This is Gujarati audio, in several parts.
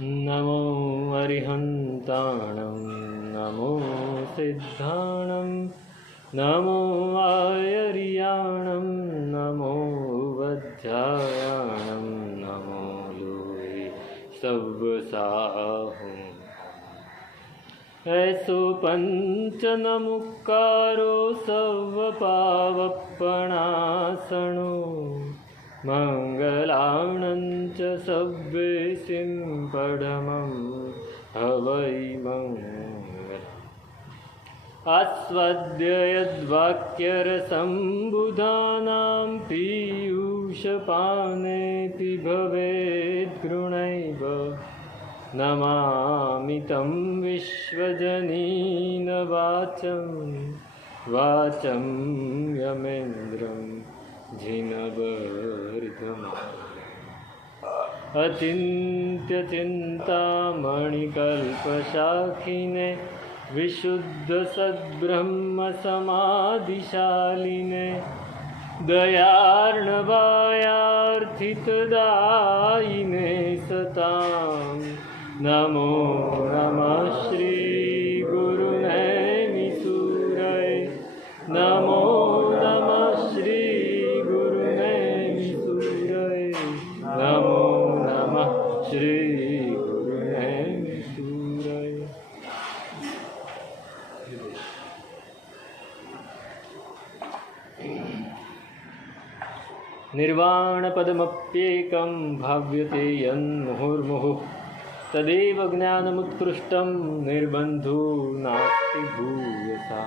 नमो अरिहन्ताणं नमो सिद्धाणं नमो आयर्याणं नमो वज्रायाणं नमो लोये सव्वसाहु ऐसो पंचनमुक्कारो सव्वपावप्पणासनो मंगलाणञ्च सव्वेसिं पडमं हवै मंगल आस्वाद्य यद्वाक्यरसम्बुधानां पीयूषपानेऽपि भवेद्गुणैव नमामि तं विश्वजनीन वाचं यमेन्द्रं जिनवर्धनम् अचिन्त्यचिन्तामणिकल्पशाखिने विशुद्धसद्ब्रह्मसमाधिशालिने दयार्णवायार्थितदायिने सतां नमो नमः श्री गुरुनैमिषूरये नमो नमः श्री गुरुनैमिषूरये नमो नमः श्री गुरुनैमिषूरये। निर्वाणपदमप्येकं भाव्यते यन्मुहुर्मुहुः तदेव ज्ञानमुत्कृष्टं निर्बन्धो नास्ति भूयसा।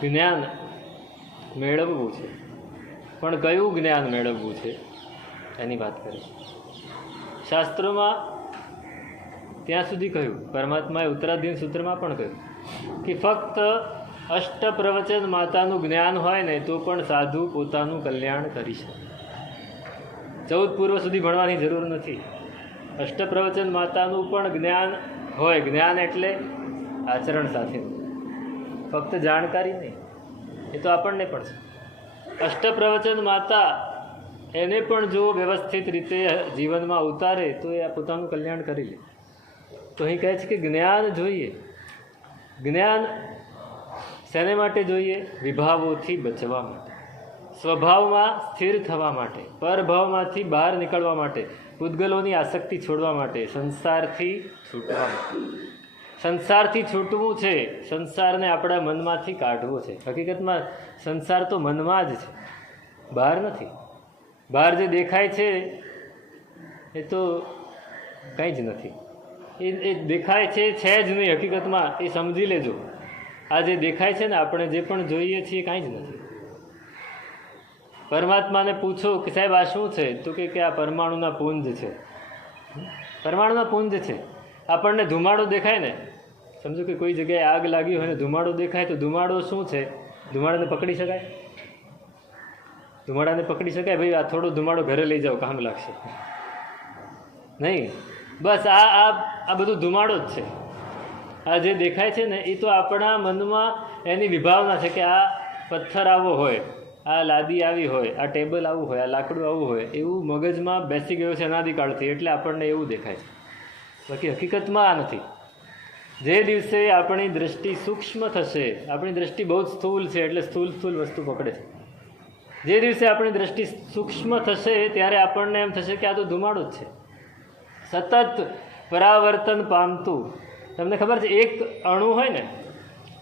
જ્ઞાન મેળવવું છે, પણ કયું જ્ઞાન મેળવવું છે એની વાત કરે છે શાસ્ત્રોમાં. ત્યાં સુધી કહ્યું, પરમાત્માએ ઉત્તરાધીન સૂત્રમાં પણ કહ્યું કે ફક્ત અષ્ટપ્રવચન માતાનું જ્ઞાન હોય ને તો પણ સાધુ પોતાનું કલ્યાણ કરી શકે. 14 પૂર્વ સુધી ભણવાની જરૂર નથી. અષ્ટપ્રવચન માતાનું પણ જ્ઞાન હોય. જ્ઞાન એટલે આચરણ સાથેનું, ફક્ત જાણકારી નહીં. એ તો આપણને પણ છે. અષ્ટપ્રવચન માતા એને પણ જો વ્યવસ્થિત રીતે જીવનમાં ઉતારે તો એ પોતાનું કલ્યાણ કરી લે. તો અહીં કહે છે કે જ્ઞાન જોઈએ. જ્ઞાન શેને માટે જોઈએ? વિભાવોથી બચવા માટે, સ્વભાવમાં સ્થિર થવા માટે, પરભાવમાંથી બહાર નીકળવા માટે, પૂતગલોની આસક્તિ છોડવા માટે, સંસારથી છૂટવા માટે. સંસારથી છૂટવું છે, સંસારને આપણા મનમાંથી કાઢવો છે. હકીકતમાં સંસાર તો મનમાં જ છે, બહાર નથી. બહાર જે દેખાય છે એ તો કંઈ જ નથી. એ દેખાય છે જ નહીં. હકીકતમાં એ સમજી લેજો, આ જે દેખાય છે ને, આપણે જે પણ જોઈએ છીએ કાંઈ જ નથી. પરમાત્માને પૂછો કે સાહેબ આ શું છે? તો કે આ પરમાણુના પુંજ છે. પરમાણુના પુંજ છે. આપણને ધુમાડો દેખાય ને, સમજો કે કોઈ જગ્યાએ આગ લાગી હોય ને ધુમાડો દેખાય, તો ધુમાડો શું છે? ધુમાડાને પકડી શકાય? ધુમાડાને પકડી શકાય? ભાઈ આ થોડો ધુમાડો ઘરે લઈ જાઓ, કામ લાગશે? નહીં. બસ આ બધું ધુમાડો જ છે. આ જે દેખાય છે ને એ તો આપણા મનમાં એની વિભાવના છે કે આ પથ્થર આવો હોય, આ લાદી આવી હોય, આ ટેબલ આવું હોય, આ લાકડું આવું હોય, એવું મગજમાં બેસી ગયું છે અનાદિકાળથી, એટલે આપણને એવું દેખાય છે. બાકી હકીકતમાં આ નથી. જે દિવસે આપણી દૃષ્ટિ સૂક્ષ્મ થશે, આપણી દૃષ્ટિ બહુ જ સ્થૂલ છે એટલે સ્થૂલ વસ્તુ પકડે છે. જે દિવસે આપણી દૃષ્ટિ સૂક્ષ્મ થશે ત્યારે આપણને એમ થશે કે આ તો ધુમાડો જ છે, સતત પરાવર્તન પામતું. તમને ખબર છે, એક અણુ હોય ને,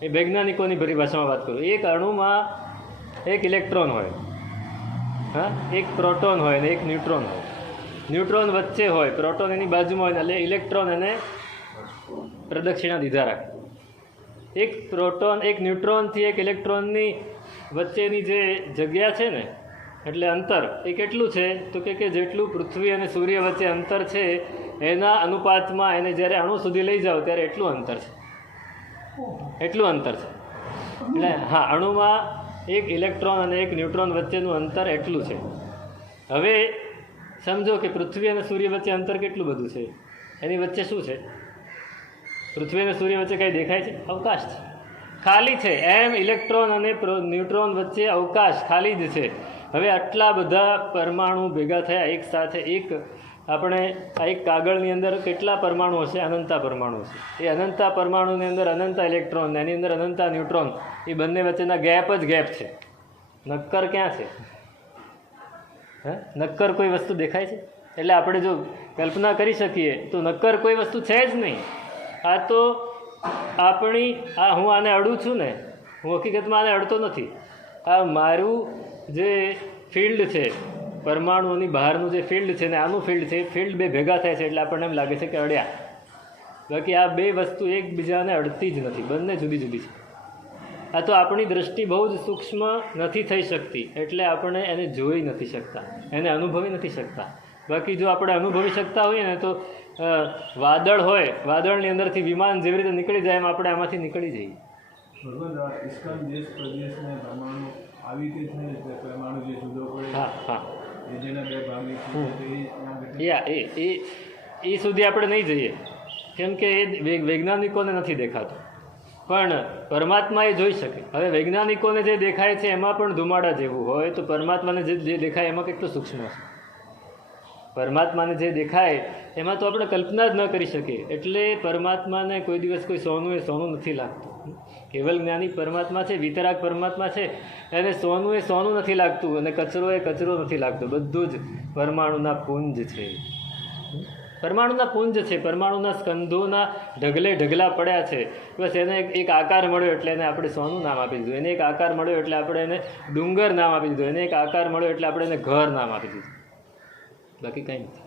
એ વૈજ્ઞાનિકોની પરિભાષામાં વાત કરું, એક અણુમાં એક ઇલેક્ટ્રોન હોય, હા, એક પ્રોટોન હોય ને એક ન્યુટ્રોન હોય. ન્યુટ્રોન વચ્ચે હોય, પ્રોટોન એની બાજુમાં હોય, એટલે ઇલેક્ટ્રોન એને પ્રદક્ષિણા દીધા રાખે. એક ન્યુટ્રોનથી એક ઇલેક્ટ્રોનની વચ્ચેની જે જગ્યા છે ને, એટલે અંતર એ કેટલું છે? તો કે જેટલું પૃથ્વી અને સૂર્ય વચ્ચે અંતર છે એના અનુપાતમાં એને જ્યારે અણુ સુધી લઈ જાઓ ત્યારે એટલું અંતર છે. એટલે હા, અણુમાં એક ઇલેક્ટ્રોન અને એક ન્યુટ્રોન વચ્ચેનું અંતર એટલું છે. હવે સમજો કે પૃથ્વી અને સૂર્ય વચ્ચે અંતર કેટલું બધું છે. એની વચ્ચે શું છે? પૃથ્વી અને સૂર્ય વચ્ચે કંઈ દેખાય છે? અવકાશ છે, ખાલી છે. એમ ઇલેક્ટ્રોન અને ન્યુટ્રોન વચ્ચે અવકાશ ખાલી જ છે. હવે આટલા બધા પરમાણુ ભેગા થયા એક સાથે, આપણે આ એક કાગળની અંદર કેટલા પરમાણુ હશે? અનંતા પરમાણુ હશે. એ અનંતા પરમાણુની અંદર અનંતા ઇલેક્ટ્રોન, એની અંદર અનંતા ન્યુટ્રોન, એ બંને વચ્ચેના ગેપ જ ગેપ છે. નક્કર ક્યાં છે? નક્કર કોઈ વસ્તુ દેખાય છે? એટલે આપણે જો કલ્પના કરી શકીએ તો નક્કર કોઈ વસ્તુ છે જ નહીં. આ તો હું આને અડું છું ને, હું હકીકતમાં આને અડતો નથી. આ મારું જે ફિલ્ડ છે, પરમાણુઓની બહારનું જે ફિલ્ડ છે ને આનું ફિલ્ડ છે, એ ફિલ્ડ બે ભેગા થાય છે એટલે આપણને એમ લાગે છે કે અડ્યા. બાકી આ બે વસ્તુ એકબીજાને અડતી જ નથી, બંને જુદી જુદી છે. આ તો આપણી દૃષ્ટિ બહુ જ સૂક્ષ્મ નથી થઈ શકતી, એટલે આપણે એને જોઈ નથી શકતા, એને અનુભવી નથી શકતા. બાકી જો આપણે અનુભવી શકતા હોઈએ ને તો વાદળ હોય, વાદળની અંદરથી વિમાન જેવી રીતે નીકળી જાય એમ આપણે આમાંથી નીકળી જઈએ. એ સુધી આપણે નહીં જઈએ, કેમ કે એ વૈજ્ઞાનિકોને નથી દેખાતું, પણ પરમાત્મા એ જોઈ શકે. હવે વૈજ્ઞાનિકોને જે દેખાય છે એમાં પણ ધુમાડા જેવું હોય તો પરમાત્માને જે દેખાય એમાં કેટલું સૂક્ષ્મ છે. પરમાત્માને જે દેખાય એમાં તો આપણે કલ્પના જ ન કરી શકીએ. એટલે પરમાત્માને કોઈ દિવસ કોઈ સોનું એ સોનું નથી લાગતું. કેવલ જ્ઞાની પરમાત્મા છે, વિતરાગ પરમાત્મા છે, એને સોનું એ સોનું નથી લાગતું અને કચરો એ કચરો નથી લાગતો. બધું જ પરમાણુના પુંજ છે, પરમાણુના પુંજ છે, પરમાણુના સ્કંધોના ઢગલે ઢગલા પડ્યા છે. બસ એને એક આકાર મળ્યો એટલે એને આપણે સોનું નામ આપી દીધું, એને એક આકાર મળ્યો એટલે આપણે એને ડુંગર નામ આપી દીધું, એને એક આકાર મળ્યો એટલે આપણે એને ઘર નામ આપી દીધું. બાકી કંઈ નથી.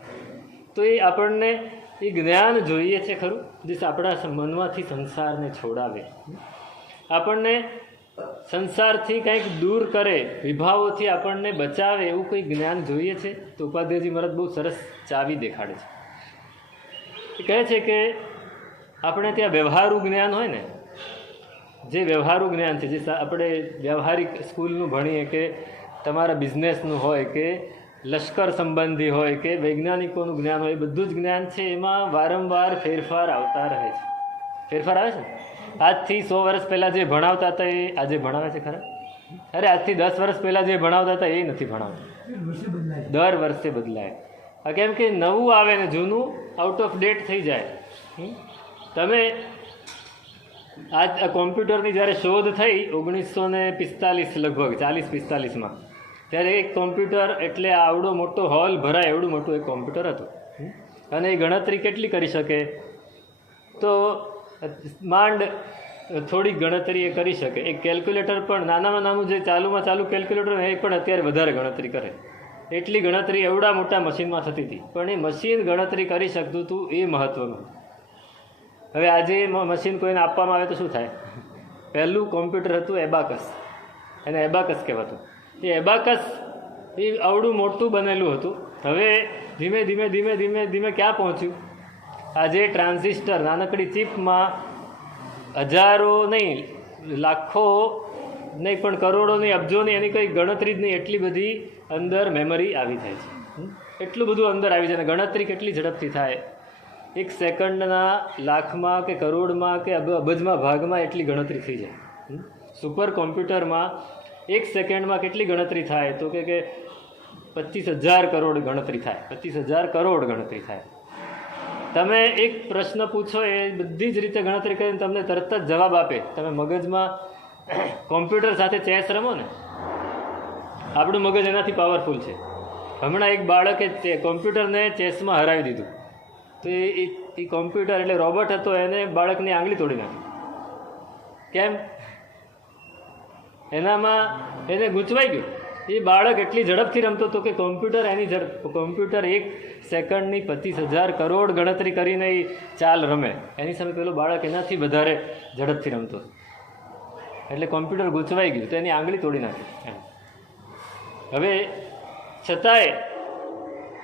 તો એ આપણને એ જ્ઞાન જોઈએ છે ખરું, જે આપણા મનમાંથી સંસારને છોડાવે, આપણને સંસારથી કંઈક દૂર કરે, વિભાવોથી આપણને બચાવે, એવું કોઈ જ્ઞાન જોઈએ છે. તો ઉપાધ્યાયજી મહારાજ બહુ સરસ ચાવી દેખાડે છે. કહે છે કે આપણે ત્યાં વ્યવહારુ જ્ઞાન હોય ને, જે વ્યવહારુ જ્ઞાન છે, જે આપણે વ્યવહારિક સ્કૂલનું ભણીએ કે તમારા બિઝનેસનું હોય કે લશ્કર સંબંધી હોય કે વૈજ્ઞાનિકોનું જ્ઞાન હોય, બધું જ જ્ઞાન છે, એમાં વારંવાર ફેરફાર આવતા રહે છે. ફેરફાર આવે છે. આજથી 100 વર્ષ પહેલાં જે ભણાવતા હતા એ આજે ભણાવે છે ખરા? અરે આજથી 10 વર્ષ પહેલાં જે ભણાવતા હતા એ નથી ભણાવતા, દર વર્ષે બદલાય. કેમ કે નવું આવે ને જૂનું આઉટ ઓફ ડેટ થઈ જાય. તમે આ કોમ્પ્યુટરની જ્યારે શોધ થઈ 1945 લગભગ 40-45માં, ત્યારે એક કોમ્પ્યુટર એટલે આવડો મોટો હોલ ભરાય એવડું મોટું એક કોમ્પ્યુટર હતું. અને એ ગણતરી કેટલી કરી શકે? તો માંડ થોડીક ગણતરી એ કરી શકે. એક કેલ્ક્યુલેટર પણ નાનામાં નાનું જે ચાલુમાં ચાલુ કેલ્ક્યુલેટર એ પણ અત્યારે વધારે ગણતરી કરે. એટલી ગણતરી એવડા મોટા મશીનમાં થતી હતી, પણ એ મશીન ગણતરી કરી શકતું હતું, એ મહત્ત્વનું. હવે આજે મશીન કોઈને આપવામાં આવે તો શું થાય? પહેલું કોમ્પ્યુટર હતું એબાકસ, એને એબાકસ કહેવાતું. એ એબાકસ એ આવડું મોટું બનેલું હતું. હવે ધીમે ધીમે ધીમે ધીમે ધીમે ક્યાં પહોંચ્યું? આજે ટ્રાન્ઝિસ્ટર નાનકડી ચિપમાં હજારો નહીં, લાખો નહીં, પણ કરોડો નહીં, અબજો નહીં, એની કંઈ ગણતરી જ નહીં, એટલી બધી અંદર મેમરી આવી જાય છે. એટલું બધું અંદર આવી જાય. ગણતરી કેટલી ઝડપથી થાય? 1 સેકન્ડના લાખમાં કે કરોડમાં કે અબજમાં ભાગમાં એટલી ગણતરી થઈ જાય. સુપર કોમ્પ્યુટરમાં 1 સેકન્ડમાં કેટલી ગણતરી થાય? તો કે 25,000 કરોડ ગણતરી થાય. 25,000 કરોડ ગણતરી થાય. તમે એક પ્રશ્ન પૂછો, એ બધી જ રીતે ગણતરી કરીને તમને તરત જ જવાબ આપે. તમે મગજમાં કોમ્પ્યુટર સાથે ચેસ રમો ને, આપણું મગજ એનાથી પાવરફુલ છે. હમણાં એક બાળકે કોમ્પ્યુટરને ચેસમાં હરાવી દીધું. તો એ કોમ્પ્યુટર એટલે રોબોટ હતો, એને બાળકની આંગળી તોડી નાખી. કેમ? એનામાં એને ગૂંચવાઈ ગયું. એ બાળક એટલી ઝડપથી રમતો હતો કે કોમ્પ્યુટર 1 સેકન્ડની 25,000 કરોડ ગણતરી કરીને એ ચાલ રમે. એની સામે પેલો બાળક એનાથી વધારે ઝડપથી રમતો. એટલે કોમ્પ્યુટર ગૂંચવાઈ ગયું તો એની આંગળી તોડી નાખી. હવે છતાંય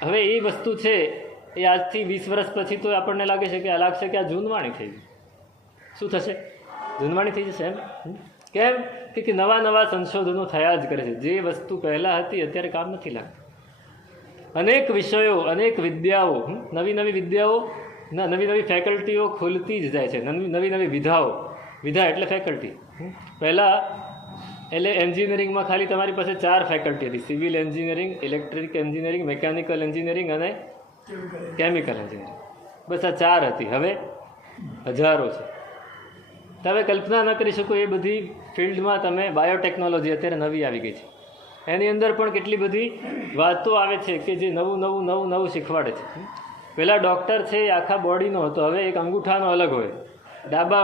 હવે એ વસ્તુ છે એ આજથી 20 વર્ષ પછી તો આપણને લાગે છે કે લાગશે કે આ જૂનવાણી થઈ ગઈ. શું થશે? જૂનવાણી થઈ જશે. એમ કેમ? કે નવા નવા સંશોધનો થયા જ કરે છે. જે વસ્તુ પહેલાં હતી અત્યારે કામ નથી લાગતી. અનેક વિષયો, અનેક વિદ્યાઓ, નવી નવી વિદ્યાઓ, નવી નવી ફેકલ્ટીઓ ખુલતી જ જાય છે. નવી નવી વિધાઓ, વિધા એટલે ફેકલ્ટી. પહેલાં એટલે એન્જિનિયરિંગમાં ખાલી તમારી પાસે 4 ફેકલ્ટી હતી: civil engineering, electric engineering, mechanical engineering અને કેમિકલ એન્જિનિયરિંગ. બસ આ 4 હતી. હવે હજારો છે. તમે કલ્પના ન કરી શકો એ બધી ફિલ્ડમાં. તમે બાયોટેકનોલોજી અત્યારે નવી આવી ગઈ છે, એની અંદર પણ કેટલી બધી વાતો આવે છે કે જે નવું નવું નવું નવું શીખવાડે છે. પહેલાં ડૉક્ટર છે એ આખા બોડીનો હતો, હવે એક અંગૂઠાનો અલગ હોય, ડાબા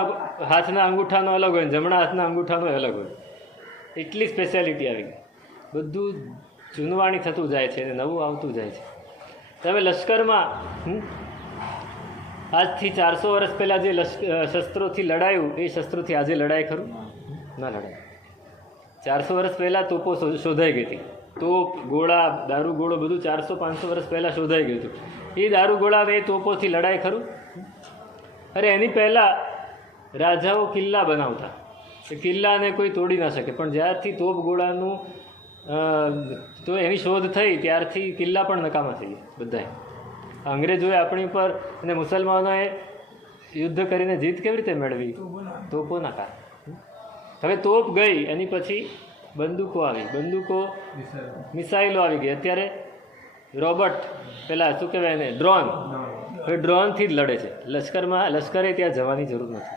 હાથના અંગૂઠાનો અલગ હોય, જમણા હાથના અંગૂઠાનો અલગ હોય. એટલી સ્પેશિયાલિટી આવી ગઈ. બધું જૂનવાણી થતું જાય છે અને નવું આવતું જાય છે. તમે લશ્કરમાં આજથી 400 વર્ષ પહેલાં જે શસ્ત્રોથી લડાયું એ શસ્ત્રોથી આજે લડાય ખરું? ના લડાય. 400 વર્ષ પહેલાં તોપો શોધાઈ ગઈ હતી. તોપ, ગોળા, દારૂગોળો બધું 400-500 વર્ષ પહેલાં શોધાઈ ગયું હતું. એ દારૂગોળા એ તોપોથી લડાય ખરું? અરે એની પહેલાં રાજાઓ કિલ્લા બનાવતા. એ કિલ્લાને કોઈ તોડી ના શકે. પણ જ્યારથી તોપ ગોળાનું તો એની શોધ થઈ ત્યારથી કિલ્લા પણ નકામા થઈ ગયા બધાએ. અંગ્રેજોએ આપણી પર અને મુસલમાનોએ યુદ્ધ કરીને જીત કેવી રીતે મેળવી? તોપોના કારણે. હવે તોપ ગઈ, એની પછી બંદૂકો આવી, બંદૂકો, મિસાઇલો આવી ગઈ. અત્યારે રોબોટ, પેલા શું કહેવાય એને, ડ્રોન. હવે ડ્રોનથી જ લડે છે. લશ્કરે ત્યાં જવાની જરૂર નથી.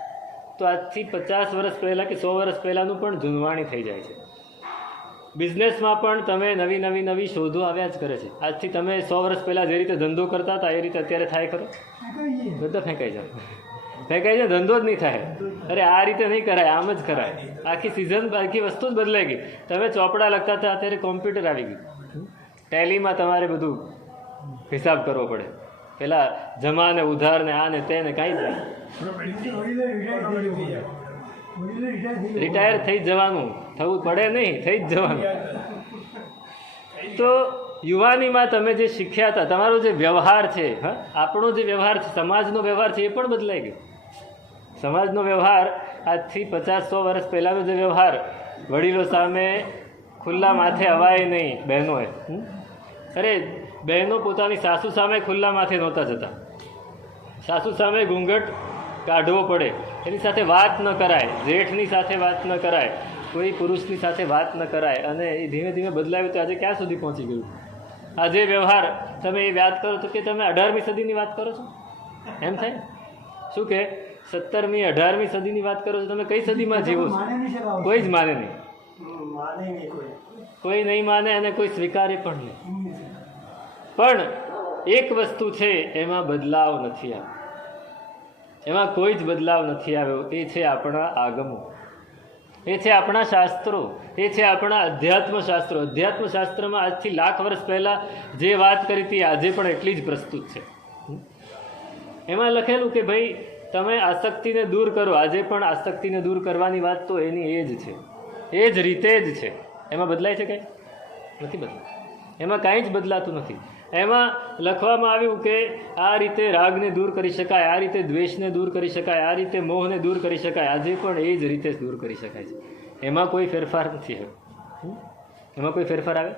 તો આજથી 50 વર્ષ પહેલાં કે 100 વર્ષ પહેલાંનું પણ જૂનવાણી થઈ જાય છે. બિઝનેસમાં પણ તમે નવી નવી નવી શોધો આવ્યા જ કરે છે. આજથી તમે 100 વર્ષ પહેલાં જે રીતે ધંધો કરતા હતા એ રીતે અત્યારે થાય ખરો? બધા ફેંકાઈ જાય. ફેંકાઈ જાય, ધંધો જ નહીં થાય. અરે આ રીતે નહીં કરાય, આમ જ કરાય. આખી સિઝન, આખી વસ્તુ જ બદલાઈ ગઈ. તમે ચોપડા લખતા હતા, અત્યારે કોમ્પ્યુટર આવી ગયું. ટેલીમાં તમારે બધું હિસાબ કરવો પડે. પેલા જમા ને ઉધાર ને આ ને તે ને કાંઈ જ નહીં. રિટાયર થઈ જવાનું, થવું પડે નહીં, થઈ જ જવાનું. તો યુવાનીમાં તમે જે શીખ્યા હતા, તમારો જે વ્યવહાર છે, આપણો જે વ્યવહાર છે, સમાજનો વ્યવહાર છે, એ પણ બદલાઈ ગયો. સમાજનો વ્યવહાર આજથી 50-100 વર્ષ પહેલાંનો જે વ્યવહાર, વડીલો સામે ખુલ્લા માથે અવાય નહીં બહેનોએ. અરે બહેનો પોતાની સાસુ સામે ખુલ્લા માથે નહોતા જતા. સાસુ સામે ઘૂંઘટ કાઢવો પડે, એની સાથે વાત ન કરાય, જેઠની સાથે વાત ન કરાય, કોઈ પુરુષની સાથે વાત ન કરાય. અને એ ધીમે ધીમે બદલાયું તો આજે ક્યાં સુધી પહોંચી ગયું? આજે વ્યવહાર તમે એ વાત કરો તો કે તમે 18મી સદીની વાત કરો છો, એમ થાય. શું કે 17મી 18મી સદીની વાત કરો છો? તમે કઈ સદીમાં જીવો છો? કોઈ જ માને નહીં. કોઈ નહીં માને અને કોઈ સ્વીકારે પણ નહીં. પણ એક વસ્તુ છે, એમાં બદલાવ નથી આવ્યો. એમાં કોઈ જ બદલાવ નથી આવ્યો. એ છે આપણા આગમો, એ છે આપણા શાસ્ત્રો, એ છે આપણા અધ્યાત્મશાસ્ત્રો. અધ્યાત્મશાસ્ત્રમાં આજથી લાખ વર્ષ પહેલાં જે વાત કરી હતી આજે પણ એટલી જ પ્રસ્તુત છે. એમાં લખેલું કે ભાઈ તમે આસક્તિને દૂર કરો. આજે પણ આસક્તિને દૂર કરવાની વાત તો એની એ જ છે, એ જ રીતે જ છે. એમાં બદલાય છે કંઈ? નથી બદલાતું. એમાં કાંઈ જ બદલાતું નથી. એમાં લખવામાં આવ્યું કે આ રીતે રાગને દૂર કરી શકાય, આ રીતે દ્વેષને દૂર કરી શકાય, આ રીતે મોહને દૂર કરી શકાય. આજે પણ એ જ રીતે દૂર કરી શકાય છે. એમાં કોઈ ફેરફાર નથી આવ્યો. એમાં કોઈ ફેરફાર આવે?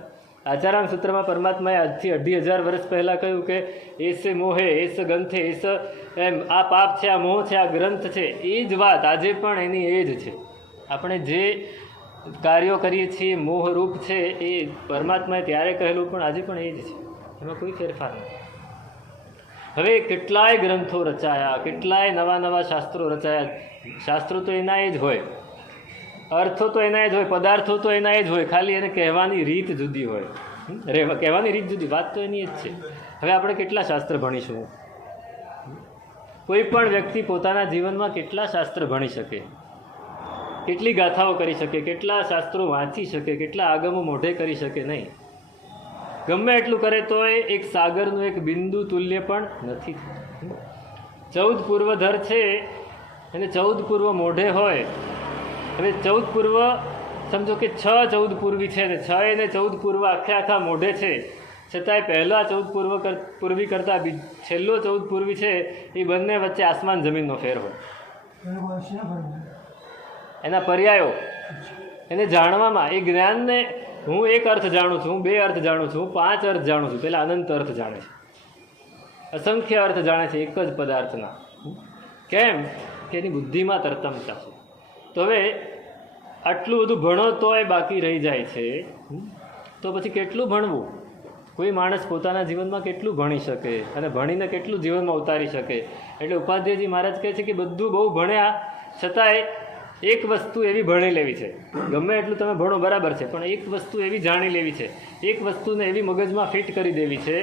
આચારામ સૂત્રમાં પરમાત્માએ આજથી 25,000 વર્ષ પહેલાં કહ્યું કે એસ મોહે એસ ગ્રંથે એસ, એમ આ પાપ છે, આ મોહ છે, આ ગ્રંથ છે. એ જ વાત આજે પણ એની એ જ છે. આપણે જે કાર્યો કરીએ છીએ મોહરૂપ છે, એ પરમાત્માએ ત્યારે કહેલું પણ આજે પણ એ જ છે. એમાં કોઈ ફેરફાર નથી. હવે કેટલાય ગ્રંથો રચાયા, કેટલાય નવા નવા શાસ્ત્રો રચાયા. શાસ્ત્રો તો એના એ જ હોય, અર્થો તો એના જ હોય, પદાર્થો તો એના જ હોય, ખાલી એને કહેવાની રીત જુદી હોય. કહેવાની રીત જુદી, વાત તો એની જ છે. હવે આપણે કેટલા શાસ્ત્ર ભણીશું? કોઈ પણ વ્યક્તિ પોતાના જીવનમાં કેટલા શાસ્ત્ર ભણી શકે, કેટલી ગાથાઓ કરી શકે, કેટલા શાસ્ત્રો વાંચી શકે, કેટલા આગમો મોઢે કરી શકે? નહીં. ગમે એટલું કરે તો એક સાગરનું એક બિંદુ તુલ્ય પણ નથી. 14 પૂર્વધર છે અને 14 પૂર્વ મોઢે હોય. હવે 14 પૂર્વ સમજો કે 6 14 પૂર્વી છે ને 6 ને 14 પૂર્વ આખા મોઢે છે, છતાંય પહેલાં 14 પૂર્વી કરતાં છેલ્લો 14 પૂર્વી છે, એ બંને વચ્ચે આસમાન જમીનનો ફેર હોય. એના પર્યાયો એને જાણવામાં, એ જ્ઞાનને હું એક અર્થ જાણું છું, હું 2 અર્થ જાણું છું, હું 5 અર્થ જાણું છું. પેલા અનંત અર્થ જાણે છે, અસંખ્ય અર્થ જાણે છે એક જ પદાર્થના. કેમ કે એની બુદ્ધિમાં તરતમતા છે. તો હવે આટલું બધું ભણો તોય બાકી રહી જાય છે, તો પછી કેટલું ભણવું? કોઈ માણસ પોતાના જીવનમાં કેટલું ભણી શકે અને ભણીને કેટલું જીવનમાં ઉતારી શકે? એટલે ઉપાધ્યાયજી મહારાજ કહે છે કે બધું બહુ ભણ્યા છતાંય એક વસ્તુ એવી ભણી લેવી છે. ગમે એટલું તમે ભણો બરાબર છે, પણ એક વસ્તુ એવી જાણી લેવી છે, એક વસ્તુને એવી મગજમાં ફિટ કરી દેવી છે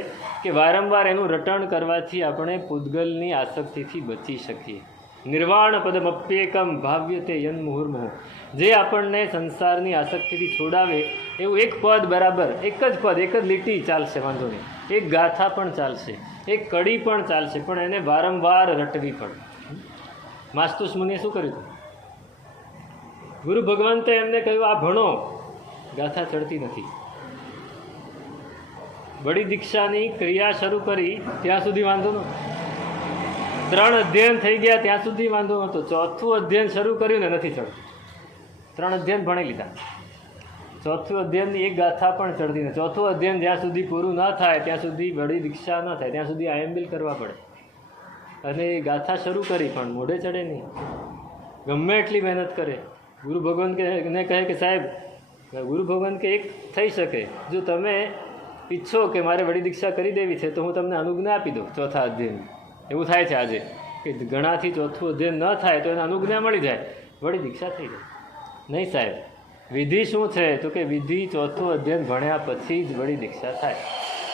કે વારંવાર એનું રટણ કરવાથી આપણે પૂતગલની આસક્તિથી બચી શકીએ. નિર્વાણ પદમપ્યેકમ ભાવ્યતે યન મુહુર્મુહુ. જે આપણને સંસારની આસક્તિથી છોડાવે એવું એક પદ બરાબર, એક જ પદ, એક જ લીટી ચાલશે, વાંધો નહીં, એક ગાથા પણ ચાલશે, એક કડી પણ ચાલશે, પણ એને વારંવાર રટવી પડે. માસ્તુસ મુનિએ શું કર્યું હતું? ગુરુ ભગવંતે એમને કહ્યું આ ભણો, ગાથા ચડતી નથી. બડી દીક્ષાની ક્રિયા શરૂ કરી ત્યાં સુધી વાંધો નહોતો, 3 અધ્યયન થઈ ગયા ત્યાં સુધી વાંધો નહોતો. 4થું અધ્યયન શરૂ કર્યું ને નથી ચડતું. 3 અધ્યયન ભણી લીધા, 4થું અધ્યયનની એક ગાથા પણ ચડતી નથી. 4થું અધ્યયન જ્યાં સુધી પૂરું ન થાય ત્યાં સુધી બડી દીક્ષા ન થાય ત્યાં સુધી આયંબિલ કરવા પડે. અને એ ગાથા શરૂ કરી પણ મોઢે ચડે નહીં, ગમે એટલી મહેનત કરે. ગુરુ ભગવાન ને કહે કે સાહેબ, ગુરુ ભગવાન કે એક થઈ શકે, જો તમે ઈચ્છો કે મારે વડી દીક્ષા કરી દેવી છે તો હું તમને અનુજ્ઞા આપી દઉં 4થા અધ્યયન. એવું થાય છે આજે કે ઘણાથી 4થું અધ્યયન ન થાય તો એને અનુજ્ઞા મળી જાય, વડી દીક્ષા થઈ જાય. નહીં સાહેબ, વિધિ શું છે? તો કે વિધિ 4થું અધ્યયન ભણ્યા પછી જ વડી દીક્ષા થાય.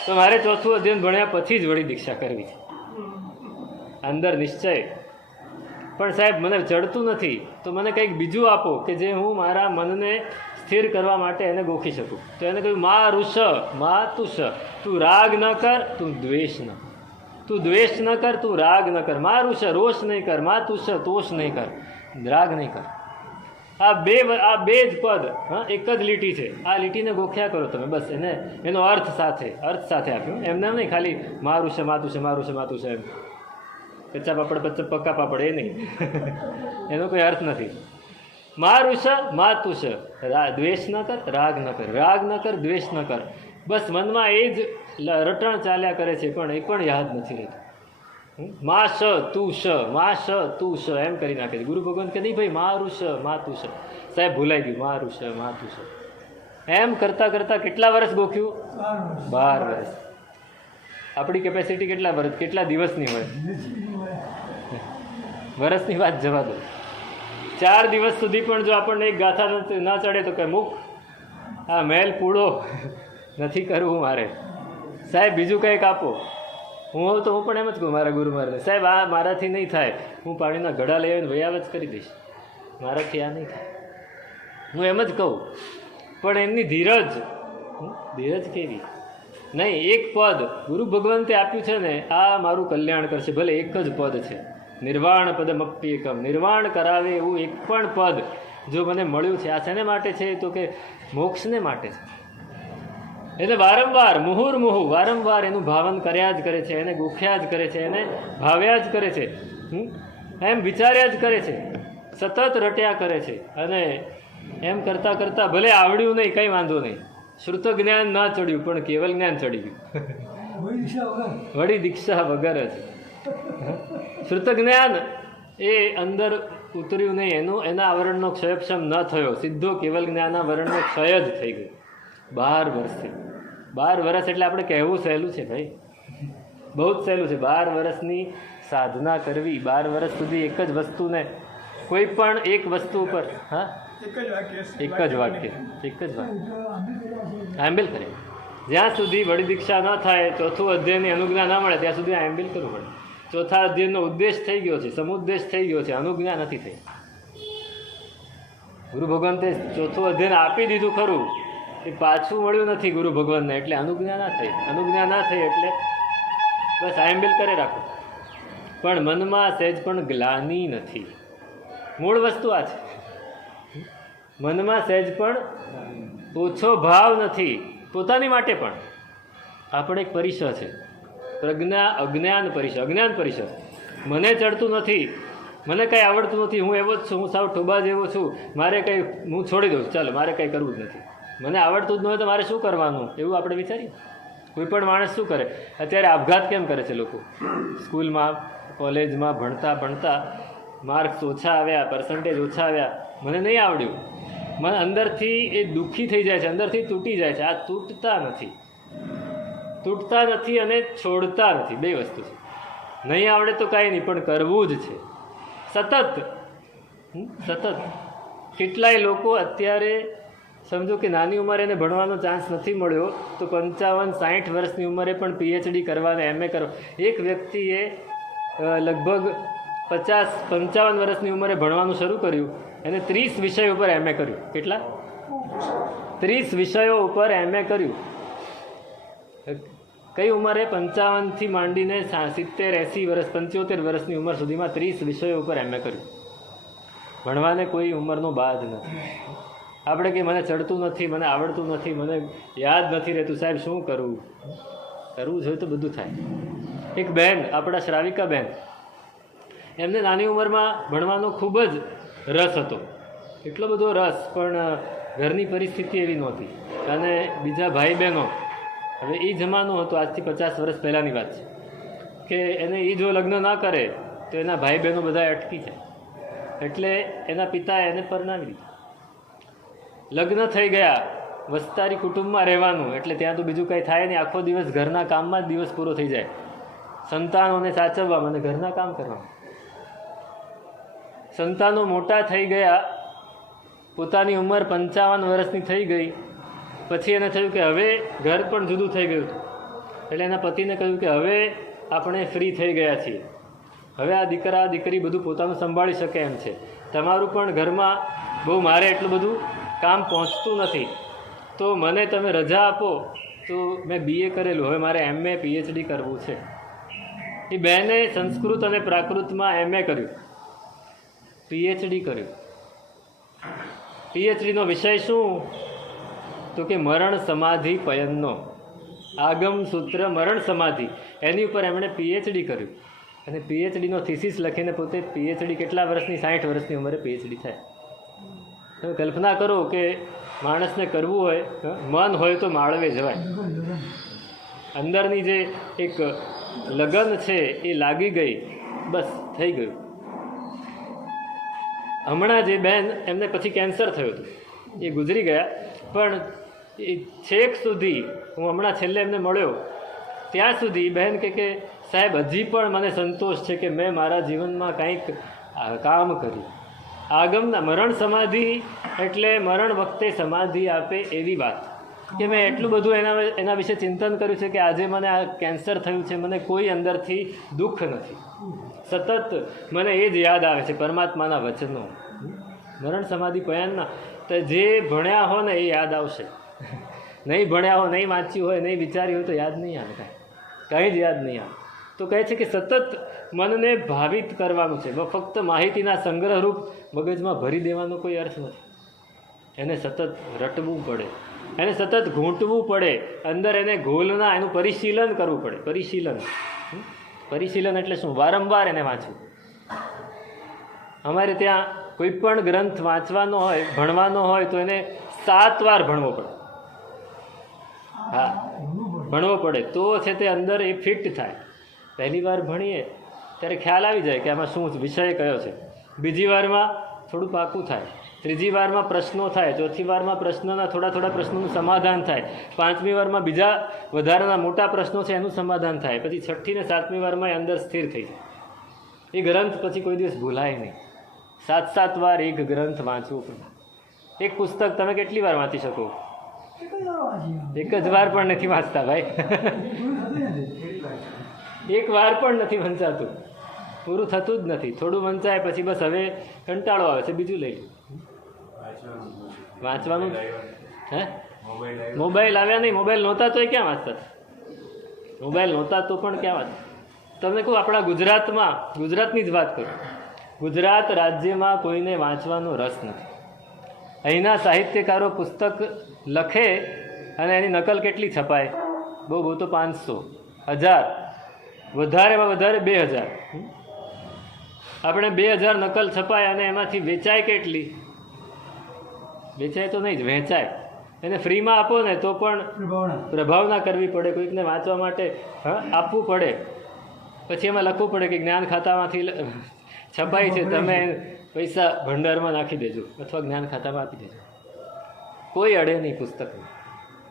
તો મારે 4થું અધ્યયન ભણ્યા પછી જ વડી દીક્ષા કરવી છે, અંદર નિશ્ચય. પણ સાહેબ મને ચડતું નથી, તો મને કંઈક બીજું આપો કે જે હું મારા મનને સ્થિર કરવા માટે એને ગોખી શકું. તો એને કહ્યું મા ઋષ મા તુષ, તું રાગ ન કર, તું દ્વેષ ન કર, તું દ્વેષ ન કર, તું રાગ ન કર. મા ઋષ રોષ નહીં કર, મા તુષ તોષ નહીં કર, રાગ નહીં કર. આ બે જ પદ, હા, એક જ લીટી છે. આ લીટીને ગોખ્યા કરો તમે, બસ એને એનો અર્થ સાથે આપ્યો. એમને નહીં ખાલી મા ઋષ મા તુષ, મા ઋષ મા તુષ, એમ કચ્ચા પાપડ પક્કા પાપડ, એ નહીં, એનો કોઈ અર્થ નથી. મા ઋષ મા તુષ, દ્વેષ ન કર, રાગ ન કર, રાગ ન કર, દ્વેષ ન કર. બસ મનમાં એ જ રટણ ચાલ્યા કરે છે, પણ એ પણ યાદ નથી રહેતું. મા શ તું શ, મા શ તું શ, એમ કરી નાખે છે. ગુરુ ભગવાન કે નહીં ભાઈ મા ઋષ મા તુષ. સાહેબ ભૂલાઈ ગયું, મા ઋષ મા તુષ. એમ કરતાં કરતાં કેટલા વર્ષ ગોખ્યું? 12 વર્ષ. આપણી કેપેસિટી કેટલા વર્ષ, કેટલા દિવસની હોય? વર્ષની વાત જવા દો. 4 દિવસ સુધી પણ જો આપણને એક ગાથા ન ચડે તો કે મૂક, આ મહેલ પૂળો નથી કરવું મારે, સાહેબ બીજું કંઈક આપો. હું તો હું પણ એમ જ કહું મારા ગુરુ મહારાજને, સાહેબ આ મારાથી નહીં થાય, હું પાણીના ઘડા લઈ આવીને વયાવત કરી દઈશ, મારાથી આ નહીં થાય. હું એમ જ કહું. પણ એમની ધીરજ કેવી! નહીં, એક પદ ગુરુ ભગવંતે આપ્યું છે ને, આ મારું કલ્યાણ કરશે. ભલે એક જ પદ છે, નિર્વાણ પદમપ્યેકમ, નિર્વાણ કરાવે એવું એક પણ પદ જો મને મળ્યું છે. આ શેને માટે છે? તો કે મોક્ષને માટે છે. એટલે વારંવાર મુહુર્મુહુ, વારંવાર એનું ભાવન કર્યા જ કરે છે, એને ગોખ્યા જ કરે છે, એને ભાવ્યા જ કરે છે, એમ વિચાર્યા જ કરે છે, સતત રટ્યા કરે છે. અને એમ કરતાં કરતાં ભલે આવડ્યું નહીં, કંઈ વાંધો નહીં, શ્રુત જ્ઞાન ના ચડ્યું પણ કેવલ જ્ઞાન ચડી ગયું, વળી દીક્ષા વગર જ. શ્રુત જ્ઞાન એ અંદર ઉતર્યું નહીં, એના આવરણનો ક્ષયક્ષમ ન થયો, સીધો કેવલ જ્ઞાનના આવરણનો ક્ષય જ થઈ ગયો 12 વર્ષથી. 12 વર્ષ એટલે આપણે કહેવું સહેલું છે ભાઈ, બહુ જ સહેલું છે. 12 વર્ષની સાધના કરવી, 12 વર્ષ સુધી એક જ વસ્તુને, કોઈ પણ એક વસ્તુ ઉપર, હા, એક જ વાક્ય આંબિલ કરે. જ્યાં સુધી વડી દીક્ષા ન થાય, 4થું અધ્યયનની અનુજ્ઞા ન મળે ત્યાં સુધી આંબિલ કરવું પડે. 4થા અધ્યયનનો ઉદ્દેશ થઈ ગયો છે, સમુદ્દેશ થઈ ગયો છે, અનુજ્ઞા નથી થઈ. ગુરુ ભગવંતે 4થું અધ્યયન આપી દીધું ખરું, એ પાછું મળ્યું નથી ગુરુ ભગવાનને, એટલે અનુજ્ઞા ના થઈ. અનુજ્ઞા ના થઈ એટલે બસ આંબિલ કરે રાખો, પણ મનમાં સહેજ પણ ગ્લાની નથી. મૂળ વસ્તુ આ છે, મનમાં સહેજ પણ ઓછો ભાવ નથી પોતાની માટે. પણ આપણે એક પરિસર છે, અજ્ઞાન પરિસર. મને ચડતું નથી, મને કંઈ આવડતું નથી, હું એવો જ છું, હું સાવ ઠોબા જેવો છું, મારે કંઈ, હું છોડી દઉં, ચાલો મારે કંઈ કરવું જ નથી, મને આવડતું જ ન હોય તો મારે શું કરવાનું, એવું આપણે વિચારીએ. કોઈ પણ માણસ શું કરે? અત્યારે આપઘાત કેમ કરે છે લોકો? સ્કૂલમાં કોલેજમાં ભણતા માર્ક્સ ઓછા આવ્યા, પર્સન્ટેજ ઓછા આવ્યા, મને નહીં આવડ્યું, અંદરથી એ દુઃખી થઈ જાય છે, અંદરથી તૂટી જાય છે. આ તૂટતા નથી અને છોડતા નથી, બે વસ્તુ છે. નહીં આવડે તો કાંઈ નહીં, પણ કરવું જ છે સતત. કેટલાય લોકો અત્યારે સમજો કે નાની ઉંમરે એને ભણવાનો ચાન્સ નથી મળ્યો તો 55-60 વર્ષની ઉંમરે પણ PhD કરવાને, MA કરવા. એક વ્યક્તિએ લગભગ 50-55 વર્ષની ઉંમરે ભણવાનું શરૂ કર્યું, એને 30 વિષયો ઉપર MA કર્યું. કેટલા? 30 વિષયો ઉપર MA કર્યું. કઈ ઉંમરે? 55થી માંડીને 70-80 વર્ષ, 75 વર્ષની ઉંમર સુધીમાં 30 વિષયો ઉપર MA કર્યું. ભણવાને કોઈ ઉંમરનો બાદ નથી. આપણે કે મને ચડતું નથી, મને આવડતું નથી, મને યાદ નથી રહેતું, સાહેબ શું કરવું? કરવું જોઈએ તો બધું થાય. એક બહેન, આપણા શ્રાવિકા બહેન, એમને નાની ઉંમરમાં ભણવાનો ખૂબ જ રસ હતો, એટલો બધો રસ, પણ ઘરની પરિસ્થિતિ એવી નહોતી. અને બીજા ભાઈ બહેનો, હવે એ જમાનો હતો, આજથી 50 વર્ષ પહેલાંની વાત છે, કે એને એ જો લગ્ન ના કરે તો એના ભાઈ બહેનો બધા અટકી જાય. એટલે એના પિતાએ એને પરણાવી દીધી. લગ્ન થઈ ગયા, વસ્તારી કુટુંબમાં રહેવાનું, એટલે ત્યાં તો બીજું કંઈ થાય નહીં. આખો દિવસ ઘરના કામમાં જ દિવસ પૂરો થઈ જાય, સંતાનોને સાચવવામાં અને ઘરના કામ કરવામાં. સંતાનો મોટા થઈ ગયા, પોતાની ઉંમર 55 વર્ષની થઈ ગઈ, પછી એને થયું કે હવે ઘર પણ જુદું થઈ ગયું. એટલે એના પતિને કહ્યું કે હવે આપણે ફ્રી થઈ ગયા છીએ, હવે આ દીકરા દીકરી બધું પોતાનું સંભાળી શકે એમ છે. તમારું પણ ઘરમાં બહુ મારે એટલું બધું કામ પહોંચતું નથી, તો મને તમે રજા આપો. તો મેં BA કરેલું, હવે મારે MA PhD કરવું છે. એ બહેને સંસ્કૃત અને પ્રાકૃતમાં MA કર્યું, PhD કર્યું. PhDનો વિષય શું? તો કે મરણ સમાધિ પયનનો, આગમ સૂત્ર મરણ સમાધિ, એની ઉપર એમણે PhD કર્યું. અને PhDનો થીસીસ લખીને પોતે PhD કેટલા વર્ષની? 60 વર્ષની ઉંમરે PhD થાય. તમે કલ્પના કરો કે માણસને કરવું હોય, મન હોય તો માળવે જવાય. અંદરની જે એક લગન છે એ લાગી ગઈ, બસ થઈ ગયું. હમણાં જે બેન, એમને પછી કેન્સર થયું હતું, એ ગુજરી ગયા, પણ એ છેક સુધી, હું હમણાં છેલ્લે એમને મળ્યો ત્યાં સુધી બહેન કે સાહેબ હજી પણ મને સંતોષ છે કે મેં મારા જીવનમાં કંઈક કામ કર્યું. આગમના મરણ સમાધિ એટલે મરણ વખતે સમાધિ આપે એવી વાત, કે મેં એટલું બધું એના વિશે ચિંતન કર્યું છે કે આજે મને આ કેન્સર થયું છે, મને કોઈ અંદરથી દુઃખ નથી. સતત મને એ જ યાદ આવે છે પરમાત્માના વચનો, મરણ સમાધિ પયનના. તો જે ભણ્યા હો ને એ યાદ આવશે, નહીં ભણ્યા હો, નહીં વાંચ્યું હોય, નહીં વિચાર્યું હોય તો યાદ નહીં આવે, કાંઈ જ યાદ નહીં આવે. તો કહે છે કે સતત મનને ભાવિત કરવાનું છે, ફક્ત માહિતીના સંગ્રહરૂપ મગજમાં ભરી દેવાનો કોઈ અર્થ નથી. એને સતત રટવું પડે, એને સતત ઘૂંટવું પડે, અંદર એને ઘોલના, એનું પરિશીલન કરવું પડે. પરિશીલન એટલે શું? વારંવાર એને વાંચવું. અમારે ત્યાં કોઈ પણ ગ્રંથ વાંચવાનો હોય, ભણવાનો હોય તો એને 7 વાર ભણવો પડે. હા, ભણવો પડે તો છે તે અંદર એ ફિટ થાય. પહેલી વાર ભણીએ ત્યારે ખ્યાલ આવી જાય કે આમાં શું વિષય કયો છે, બીજી વારમાં થોડું પાકું થાય, ત્રીજી વારમાં પ્રશ્નો થાય, ચોથી વારમાં પ્રશ્નોના થોડા પ્રશ્નોનું સમાધાન થાય, 5મી વારમાં બીજા વધારાના મોટા પ્રશ્નો છે એનું સમાધાન થાય, પછી 6ઠ્ઠી ને 7મી વારમાં એ અંદર સ્થિર થઈ જાય. એ ગ્રંથ પછી કોઈ દિવસ ભૂલાય નહીં. 7 વાર એક ગ્રંથ વાંચવું પડે. એક પુસ્તક તમે કેટલી વાર વાંચી શકો? એક જ વાર પણ નથી વાંચતા ભાઈ. એક વાર પણ નથી વંચાતું, પૂરું થતું જ નથી. થોડું વંચાય પછી બસ હવે કંટાળો આવે છે, બીજું લઈ વાંચવાનું. હે, મોબાઈલ આવ્યા નહીં, મોબાઈલ નહોતા તો એ ક્યાં વાંચતા? મોબાઈલ નહોતા તો પણ ક્યાં વાંચતા? તમને કહું, આપણા ગુજરાતની જ વાત કરું, ગુજરાત રાજ્યમાં કોઈને વાંચવાનો રસ નથી. અહીંના સાહિત્યકારો પુસ્તક લખે અને એની નકલ કેટલી છપાય? બહુ તો 500, 1000, વધારેમાં વધારે 2000. આપણે 2000 નકલ છપાય અને એમાંથી વેચાય કેટલી? વેચાય તો નહીં જ, વહેંચાય. એને ફ્રીમાં આપો ને તો પણ પ્રભાવના કરવી પડે, કોઈકને વાંચવા માટે આપવું પડે. પછી એમાં લખવું પડે કે જ્ઞાન ખાતામાંથી છપાય છે, તમે પૈસા ભંડારમાં નાખી દેજો અથવા જ્ઞાન ખાતામાં આપી દેજો. કોઈ અડે નહીં પુસ્તકને.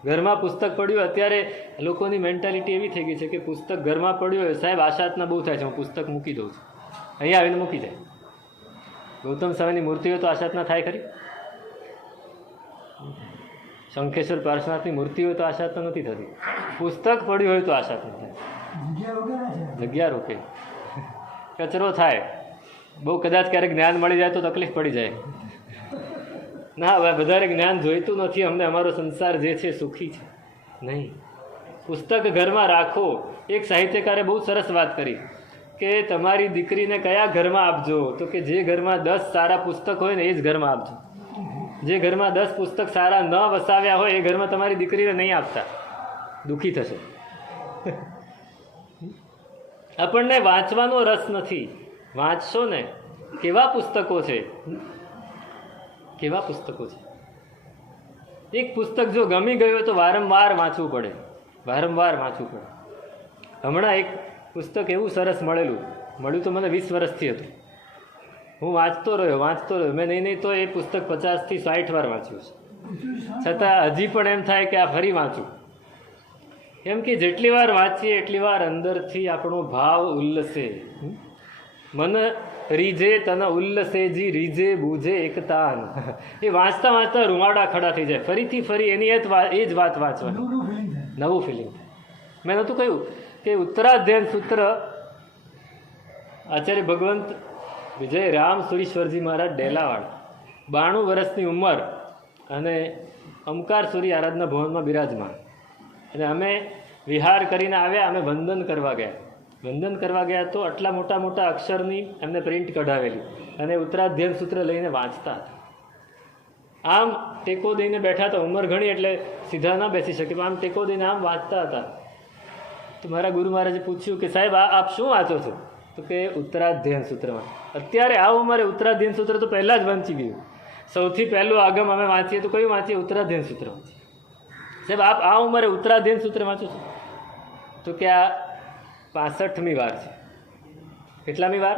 ઘરમાં પુસ્તક પડ્યું, અત્યારે લોકોની મેન્ટાલિટી એવી થઈ ગઈ છે કે પુસ્તક ઘરમાં પડ્યું હોય, સાહેબ આશાતના બહુ થાય છે, હું પુસ્તક મૂકી દઉં છું, અહીંયા આવીને મૂકી જાય. ગૌતમ સ્વામીની મૂર્તિ હોય તો આશાતના થાય ખરી? શંખેશ્વર પાર્શ્વનાથની મૂર્તિ હોય તો આશાતના નથી થતી. પુસ્તક પડ્યું હોય તો આશાતના થાય. જગ્યા રોકે, કચરો થાય, બહુ કદાચ ક્યારેક જ્ઞાન મળી જાય તો તકલીફ પડી જાય. ના, હવે વધારે જ્ઞાન જોઈતું નથી અમને, અમારો સંસાર જે છે સુખી છે. નહીં, પુસ્તક ઘરમાં રાખો. એક સાહિત્યકારે બહુ સરસ વાત કરી કે તમારી દીકરીને કયા ઘરમાં આપજો, તો કે જે ઘરમાં 10 સારા પુસ્તક હોય ને એ જ ઘરમાં આપજો. જે ઘરમાં 10 પુસ્તક સારા ન વસાવ્યા હોય એ ઘરમાં તમારી દીકરીને નહીં આપતા, દુઃખી થશે. આપણને વાંચવાનો રસ નથી. વાંચશો ને. કેવા પુસ્તકો છે, કેવા પુસ્તકો છે. એક પુસ્તક જો ગમી ગયું તો વારંવાર વાંચવું પડે, વારંવાર વાંચવું પડે. હમણાં એક પુસ્તક એવું સરસ મળ્યું તો મને 20 વર્ષથી હતું. હું વાંચતો રહ્યો. મેં નહીં તો એ પુસ્તક 50 થી 60 વાર વાંચ્યું છે, છતાં હજી પણ એમ થાય કે આ ફરી વાંચું. એમ કે જેટલી વાર વાંચીએ એટલી વાર અંદરથી આપણો ભાવ ઉલ્લસે. મન રીજે તન ઉલ્લસેજી રીજે બૂજે એક તાન. એ વાંચતા વાંચતા રૂમાડા ખડા થઈ જાય, ફરી એની એ જ વાત વાંચવાની, નવું ફિલિંગ થાય. મેં નહોતું કહ્યું કે ઉત્તરાધ્યયન સૂત્ર આચાર્ય ભગવંત વિજય રામ સુરીશ્વરજી મહારાજ ડેલાવાળા, 92 વર્ષની ઉંમર, અને અમકાર સૂરી આરાધના ભવનમાં બિરાજમાન. અને અમે વિહાર કરીને આવ્યા, અમે વંદન કરવા ગયા તો આટલા મોટા અક્ષરની એમને પ્રિન્ટ કઢાવેલી, અને ઉત્તરાધ્યયન સૂત્ર લઈને વાંચતા હતા. આમ ટેકો દઈને બેઠા હતા, ઉંમર ઘણી એટલે સીધા ના બેસી શકે, આમ ટેકો દઈને આમ વાંચતા હતા. તો મારા ગુરુ મહારાજે પૂછ્યું કે સાહેબ આપ શું વાંચો છો? તો કે ઉત્તરાધ્યયન સૂત્રમાં. અત્યારે આ ઉંમરે ઉત્તરાધ્યયન સૂત્ર તો પહેલાં જ વાંચી ગયું. સૌથી પહેલું આગમ અમે વાંચીએ તો કયું વાંચીએ? ઉત્તરાધ્યયન સૂત્ર વાંચીએ. સાહેબ આપ આ ઉંમરે ઉત્તરાધ્યયન સૂત્ર વાંચો છો? તો કે આ 65મી વાર છે. કેટલામી વાર?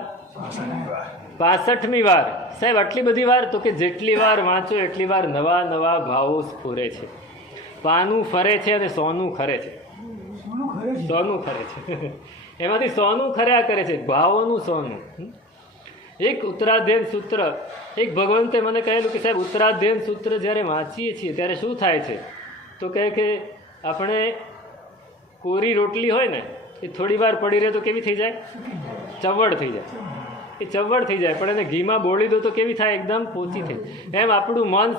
65મી વાર. સાહેબ આટલી બધી વાર? તો કે જેટલી વાર વાંચો એટલી વાર નવા ભાવો સ્ફુરે છે. પાનું ફરે છે અને સોનું ખરે છે. સોનું ખરે છે, એમાંથી સોનું ખર્યા કરે છે, ભાવોનું સોનું. એક ઉત્તરાધ્યયન સૂત્ર, એક ભગવંતે મને કહેલું કે સાહેબ ઉત્તરાધ્યયન સૂત્ર જ્યારે વાંચીએ છીએ ત્યારે શું થાય છે? તો કહે કે આપણે કોરી રોટલી હોય ને, એ થોડી વાર પડી રહે તો કેવી થઈ જાય? ચવડ થઈ જાય. એ ચવડ થઈ જાય, પણ એને ઘીમાં બોળી દો તો કેવી થાય? એકદમ પોચી થઈ. એમ આપણું મન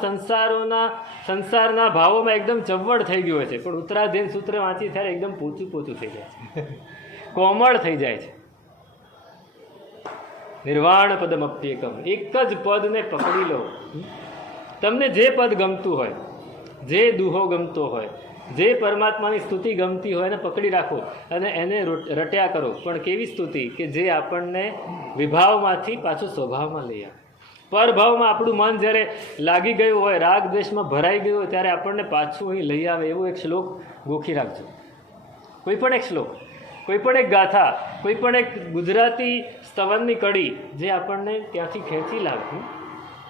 સંસારના ભાવોમાં એકદમ ચવડ થઈ ગયું હોય છે, પણ ઉત્તરાધ્યયન સૂત્ર વાંચી ત્યારે એકદમ પોચું થઈ જાય છે, કોમળ થઈ જાય છે. નિર્વાણ પદમપ્યેકમ. એક જ પદને પકડી લો. તમને જે પદ ગમતું હોય, જે દુહો ગમતો હોય, જે પરમાત્માની સ્તુતિ ગમતી હોય એને પકડી રાખો અને એને રટ્યા કરો. પણ કેવી સ્તુતિ? કે જે આપણને વિભાવમાંથી પાછું સ્વભાવમાં લઈ આવે. પરભાવમાં આપણું મન જ્યારે લાગી ગયું હોય, રાગ દ્વેષમાં ભરાઈ ગયું હોય, ત્યારે આપણને પાછું અહીં લઈ આવે એવો એક શ્લોક ગોખી રાખજો. કોઈ પણ એક શ્લોક, કોઈ પણ એક ગાથા, કોઈ પણ એક ગુજરાતી સ્તવનની કડી જે આપણને ત્યાંથી ખેંચી લાવે.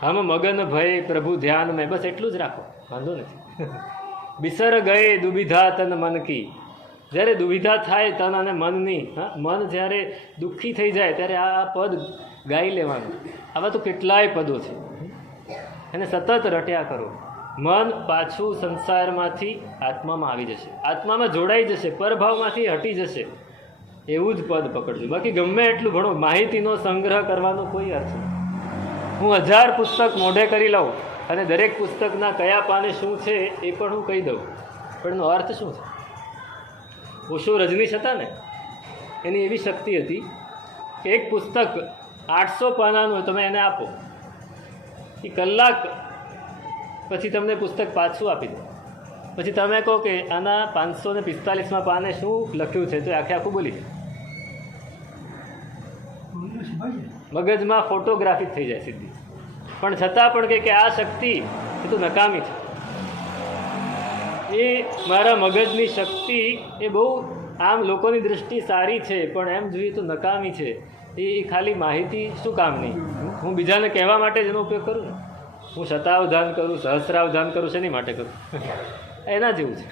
હમ મગન ભય પ્રભુ ધ્યાન મેં, બસ એટલું જ રાખો, વાંધો નથી. બિસર ગયે દુવિધા તન મન કી. જ્યારે દુવિધા થાય તન અને મનની, મન જ્યારે દુઃખી થઈ જાય ત્યારે આ પદ ગાઈ લેવાનું. આવા તો કેટલાય પદો છે, એને સતત રટ્યા કરો. મન પાછું સંસારમાંથી આત્મામાં આવી જશે, આત્મામાં જોડાઈ જશે, પરભાવમાંથી હટી જશે. એવું જ પદ પકડજો. બાકી ગમે એટલું ભણો, માહિતીનો સંગ્રહ કરવાનો કોઈ અર્થ નથી. હું 1000 પુસ્તક મોઢે કરી લઉં અને દરેક પુસ્તકના કયા પાને શું છે એ પણ હું કહી દઉં, પણ એનો અર્થ શું છે? ઓશો રજનીશ હતા ને, એની એવી શક્તિ હતી કે એક પુસ્તક 800 પાનાનું તમે એને આપો, એ કલાક પછી તમને પુસ્તક પાછું આપી દે. પછી તમે કહો કે આના 545માં પાને શું લખ્યું છે, તો આખું બોલી જાય. મગજમાં ફોટોગ્રાફી થઈ જાય સીધી. પણ છતાં પણ કે આ શક્તિ એ તો નકામી છે. એ મારા મગજની શક્તિ એ બહુ આમ લોકોની દૃષ્ટિ સારી છે, પણ એમ જોઈએ તો નકામી છે. એ ખાલી માહિતી શું કામની? હું બીજાને કહેવા માટે જ એનો ઉપયોગ કરું ને. હું શતાવધાન કરું, સહસ્રાવધાન કરું, શેની માટે કરું? એના જેવું છે.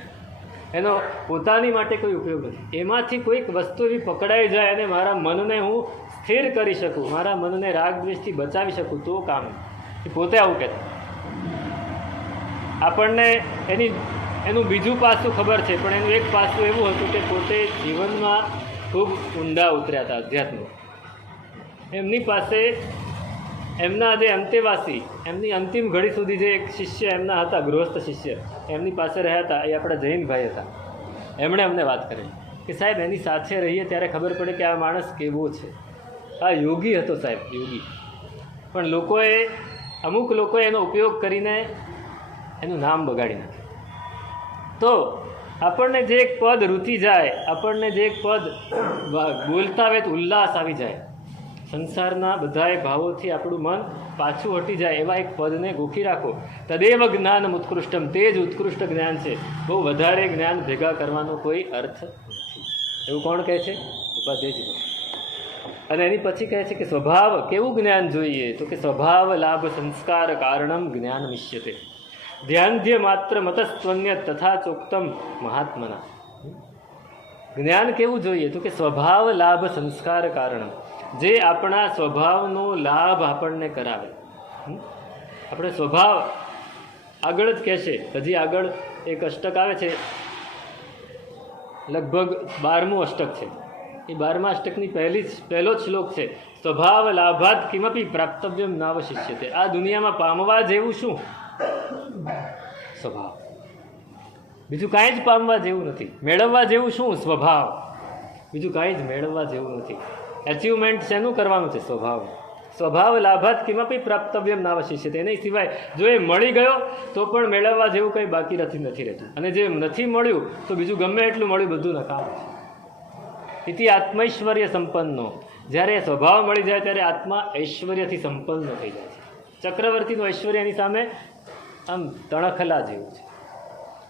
એનો પોતાની માટે કોઈ ઉપયોગ નથી. એમાંથી કોઈક વસ્તુ એવી પકડાઈ જાય અને મારા મનને હું સ્થિર કરી શકું, મારા મનને રાગ દ્વેષથી બચાવી શકું, તો કામ. એ પોતે આવું કહેતા. આપણને એનું બીજું પાસું ખબર છે, પણ એનું એક પાસું એવું હતું કે પોતે જીવનમાં ખૂબ ઊંડા ઉતર્યા હતા અધ્યાત્મમાં. એમની પાસે એમના જે અંતેવાસી, એમની અંતિમ ઘડી સુધી જે એક શિષ્ય એમના હતા, ગૃહસ્થ શિષ્ય એમની પાસે રહ્યા હતા, એ આપણા જૈનભાઈ હતા. એમણે અમને વાત કરી કે સાહેબ એની સાથે રહીએ ત્યારે ખબર પડે કે આ માણસ કેવો છે. આ યોગી હતો સાહેબ, યોગી. પણ અમુક લોકોએ એનો ઉપયોગ કરીને એનું નામ બગાડી નાખ્યું. તો આપણને જે એક પદ રૂચી જાય, આપણને જે એક પદ બોલતા હોય તો ઉલ્લાસ આવી જાય, સંસારના બધાય ભાવોથી આપણું મન પાછું હટી જાય, એવા એક પદને ગોખી રાખો. તદેવ જ્ઞાન ઉત્કૃષ્ટમ, તે જ ઉત્કૃષ્ટ જ્ઞાન છે. બહુ વધારે જ્ઞાન ભેગા કરવાનો કોઈ અર્થ નથી. એવું કોણ કહે છે? ઉપાધ્યાયજી. અને એની પછી કહે છે કે સ્વભાવ કેવું જ્ઞાન જોઈએ? તો કે સ્વભાવ લાભ સંસ્કાર કારણમ જ્ઞાન મિશ્યતે, ધ્યાનધ્ય માત્ર મતસ્ત્વન્ય તથા ચોક્તમ મહાત્મના. જ્ઞાન કેવું જોઈએ? તો કે સ્વભાવ લાભ સંસ્કાર કારણ, જે આપણા સ્વભાવનો લાભ આપણને કરાવે. આપણે સ્વભાવ આગળ જ કહેશે, હજી આગળ એક અષ્ટક આવે છે, લગભગ 12મું અષ્ટક છે. એ 12મા અષ્ટકની પહેલો જ શ્લોક છે, સ્વભાવ લાભાત કિમપી પ્રાપ્તવ્યમ નાવશિષ્યતે. આ દુનિયામાં પામવા જેવું શું? સ્વભાવ. બીજું કાંઈ જ પામવા જેવું નથી. મેળવવા જેવું શું? સ્વભાવ. બીજું કાંઈ જ મેળવવા જેવું નથી. એચિવમેન્ટ શેનું કરવાનું છે? સ્વભાવ. સ્વભાવ લાભાત કિમપી પ્રાપ્તવ્યમ નાવશિષ્યતે. એની સિવાય જો એ મળી ગયો તો પણ મેળવવા જેવું કંઈ બાકી નથી રહેતું. અને જે નથી મળ્યું તો બીજું ગમે એટલું મળ્યું બધું નકામ છે. ઇતિ આત્મૈશ્વર્ય સંપન્નો. જ્યારે સ્વભાવ મળી જાય ત્યારે આત્મા ઐશ્વર્યથી સંપન્ન થઈ જાય છે. ચક્રવર્તીનું ઐશ્વર્ય એની સામે આમ તણખલા જેવું છે.